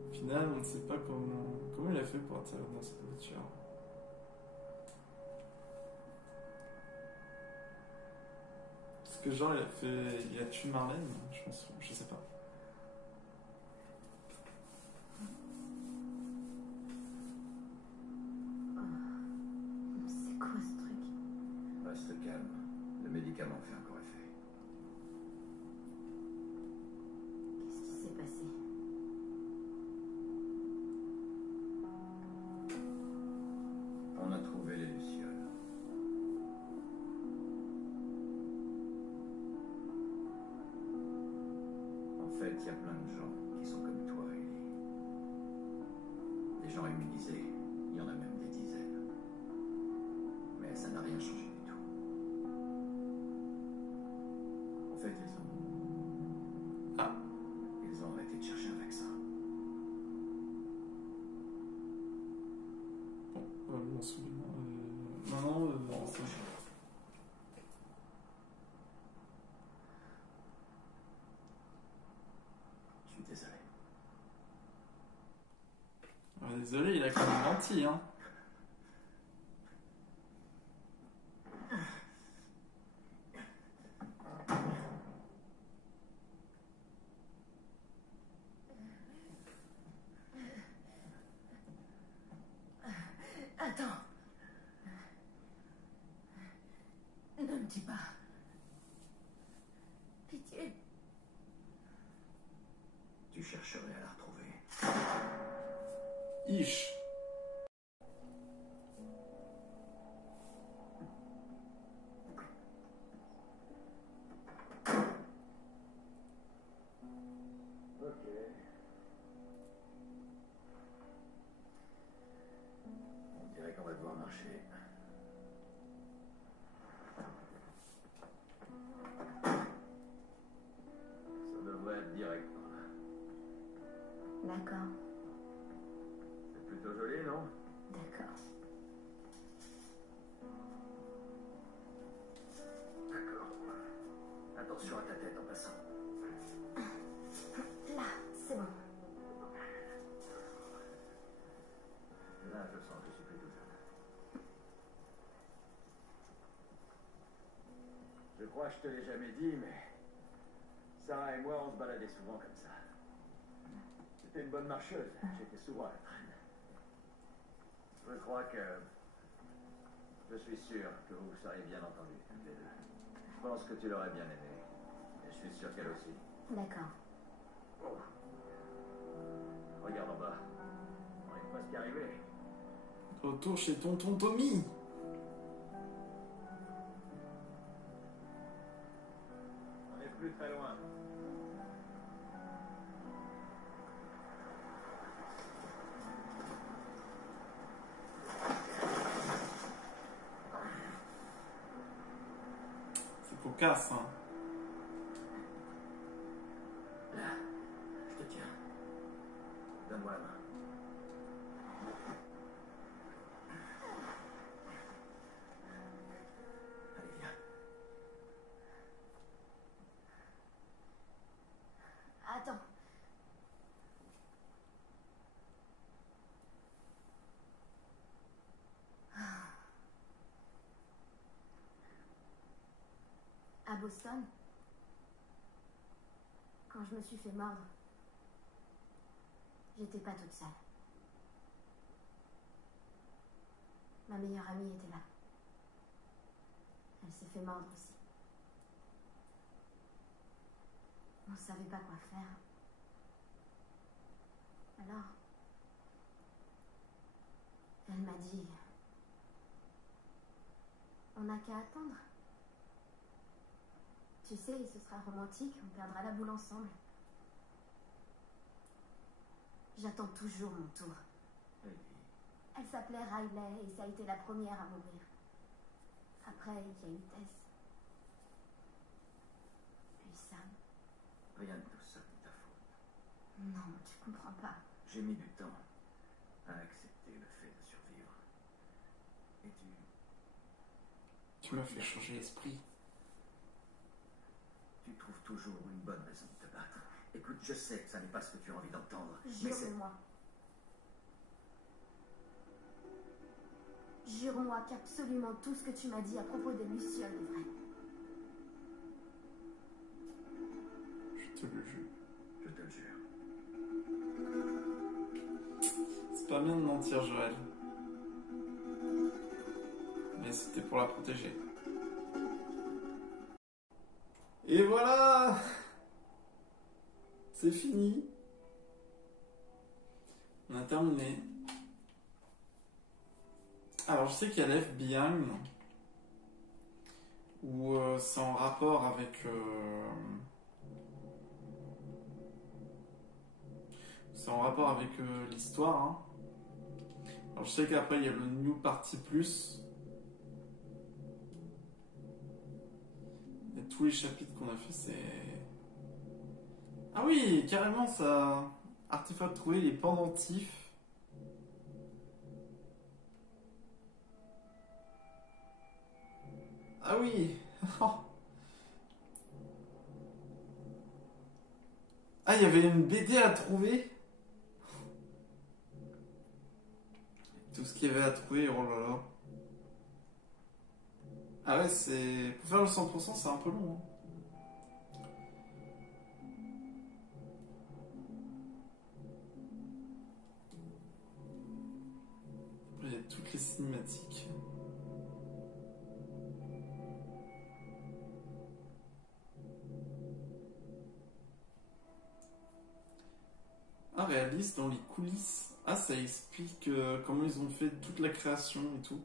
Au final, on ne sait pas comment il a fait pour atterrir dans cette voiture. Est-ce que genre il a tué Marlène? Je sais pas. C'est quoi ce truc? Reste calme. Le médicament fait encore effet. Qu'est-ce qui s'est passé? On a trouvé les lucioles. En fait, il y a plein de gens qui sont comme toi, Ellie. Des gens immunisés, il y en a même des dizaines. Mais ça n'a rien changé du tout. En fait, ils ont arrêté de chercher un vaccin. Bon, mon souvenir. Non, c'est... Je suis désolé. Désolé, il a quand même menti, hein. dis pas. Pitié. Tu chercherais à la retrouver. Ish. Ok. On dirait qu'on va devoir marcher. Ça devrait être direct par là. D'accord, C'est plutôt joli, non? d'accord. D'accord. Attention à ta tête en passant. Là, c'est bon. Là, je sens que je suis plus tout seul. Je crois que je te l'ai jamais dit, mais Sarah et moi, on se baladait souvent comme ça. C'était une bonne marcheuse. J'étais souvent à la traîne. Je crois que... Je suis sûr que vous vous seriez bien entendus, toutes les deux. Je pense que tu l'aurais bien aimé. Et je suis sûr qu'elle aussi. D'accord. Oh. Regarde en bas. On est presque arrivé. Retour chez tonton Tommy. On n'est plus très loin. C'est cocasse, hein. Là, je te tiens. Donne-moi la main. Allez, viens. Attends. À Boston, quand je me suis fait mordre, j'étais pas toute seule. Ma meilleure amie était là. Elle s'est fait mordre aussi. On savait pas quoi faire. Alors, elle m'a dit, on n'a qu'à attendre. Tu sais, ce sera romantique, on perdra la boule ensemble. J'attends toujours mon tour. Oui. Elle s'appelait Riley et ça a été la première à mourir. Après, il y a eu Tess. Puis Sam. Rien de tout ça n'est ta faute. Non, tu comprends pas. J'ai mis du temps à accepter le fait de survivre. Et Tu m'as fait changer l'esprit. tu trouves toujours une bonne raison de te battre. Écoute, je sais que ça n'est pas ce que tu as envie d'entendre. Mais c'est... Jure-moi. Jure-moi qu'absolument tout ce que tu m'as dit à propos des Lucioles est vrai. Je te le jure. Je te le jure. C'est pas bien de mentir, Joël. Mais c'était pour la protéger. Et voilà! C'est fini. On a terminé. Alors, je sais qu'il y a l'FBI, où c'est en rapport avec... c'est en rapport avec l'histoire. Hein. Alors, je sais qu'après, il y a le New Party Plus. Et tous les chapitres qu'on a fait, c'est... Ah oui, carrément, ça... Artefact trouvé, les pendentifs. Ah oui. Ah, il y avait une BD à trouver. Tout ce qu'il y avait à trouver, oh là là. Ah ouais, c'est... Pour faire le 100%, c'est un peu long. Hein. Après, il y a toutes les cinématiques. Ah, réaliste dans les coulisses. Ah, ça explique comment ils ont fait toute la création et tout.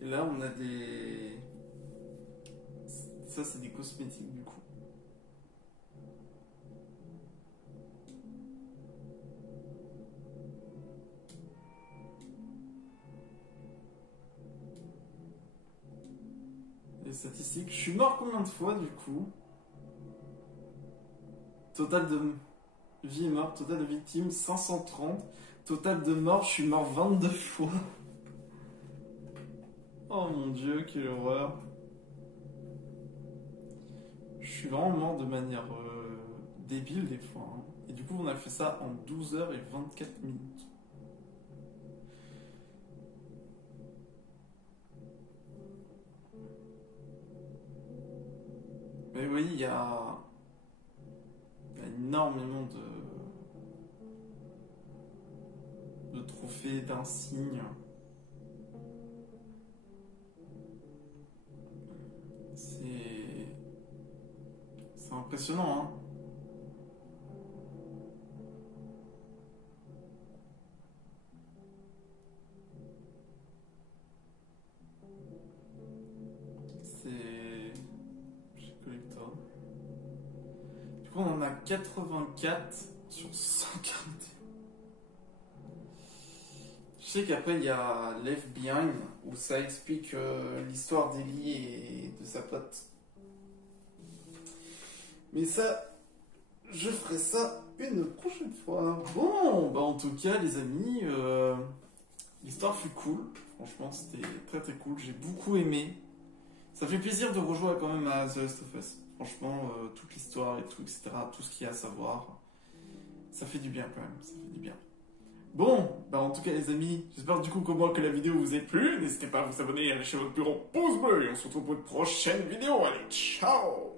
Et là, on a des... Ça, c'est des cosmétiques, du coup. Les statistiques. Je suis mort combien de fois, du coup? Total de vie et mort, total de victimes, 530. Total de morts, je suis mort 22 fois. Oh mon dieu, quelle horreur. Je suis vraiment mort de manière débile des fois. Hein. Et du coup, on a fait ça en 12 h et 24 minutes. Mais oui, il y a énormément de trophées, d'insignes. C'est impressionnant, hein. Chez Collector. Du coup, on en a 84 sur 141. Je sais qu'après, il y a Left Behind, où ça explique l'histoire d'Ellie et de sa pote. Mais ça, je ferai ça une prochaine fois. Bon, bah en tout cas, les amis, l'histoire fut cool. Franchement, c'était très très cool. J'ai beaucoup aimé. Ça fait plaisir de rejouer quand même à The Last of Us. Franchement, toute l'histoire et tout, etc., tout ce qu'il y a à savoir, ça fait du bien quand même. Ça fait du bien. Bon, bah en tout cas les amis, j'espère du coup que la vidéo vous ait plu. N'hésitez pas à vous abonner et à lâcher votre plus gros pouce bleu. Et on se retrouve pour une prochaine vidéo. Allez, ciao!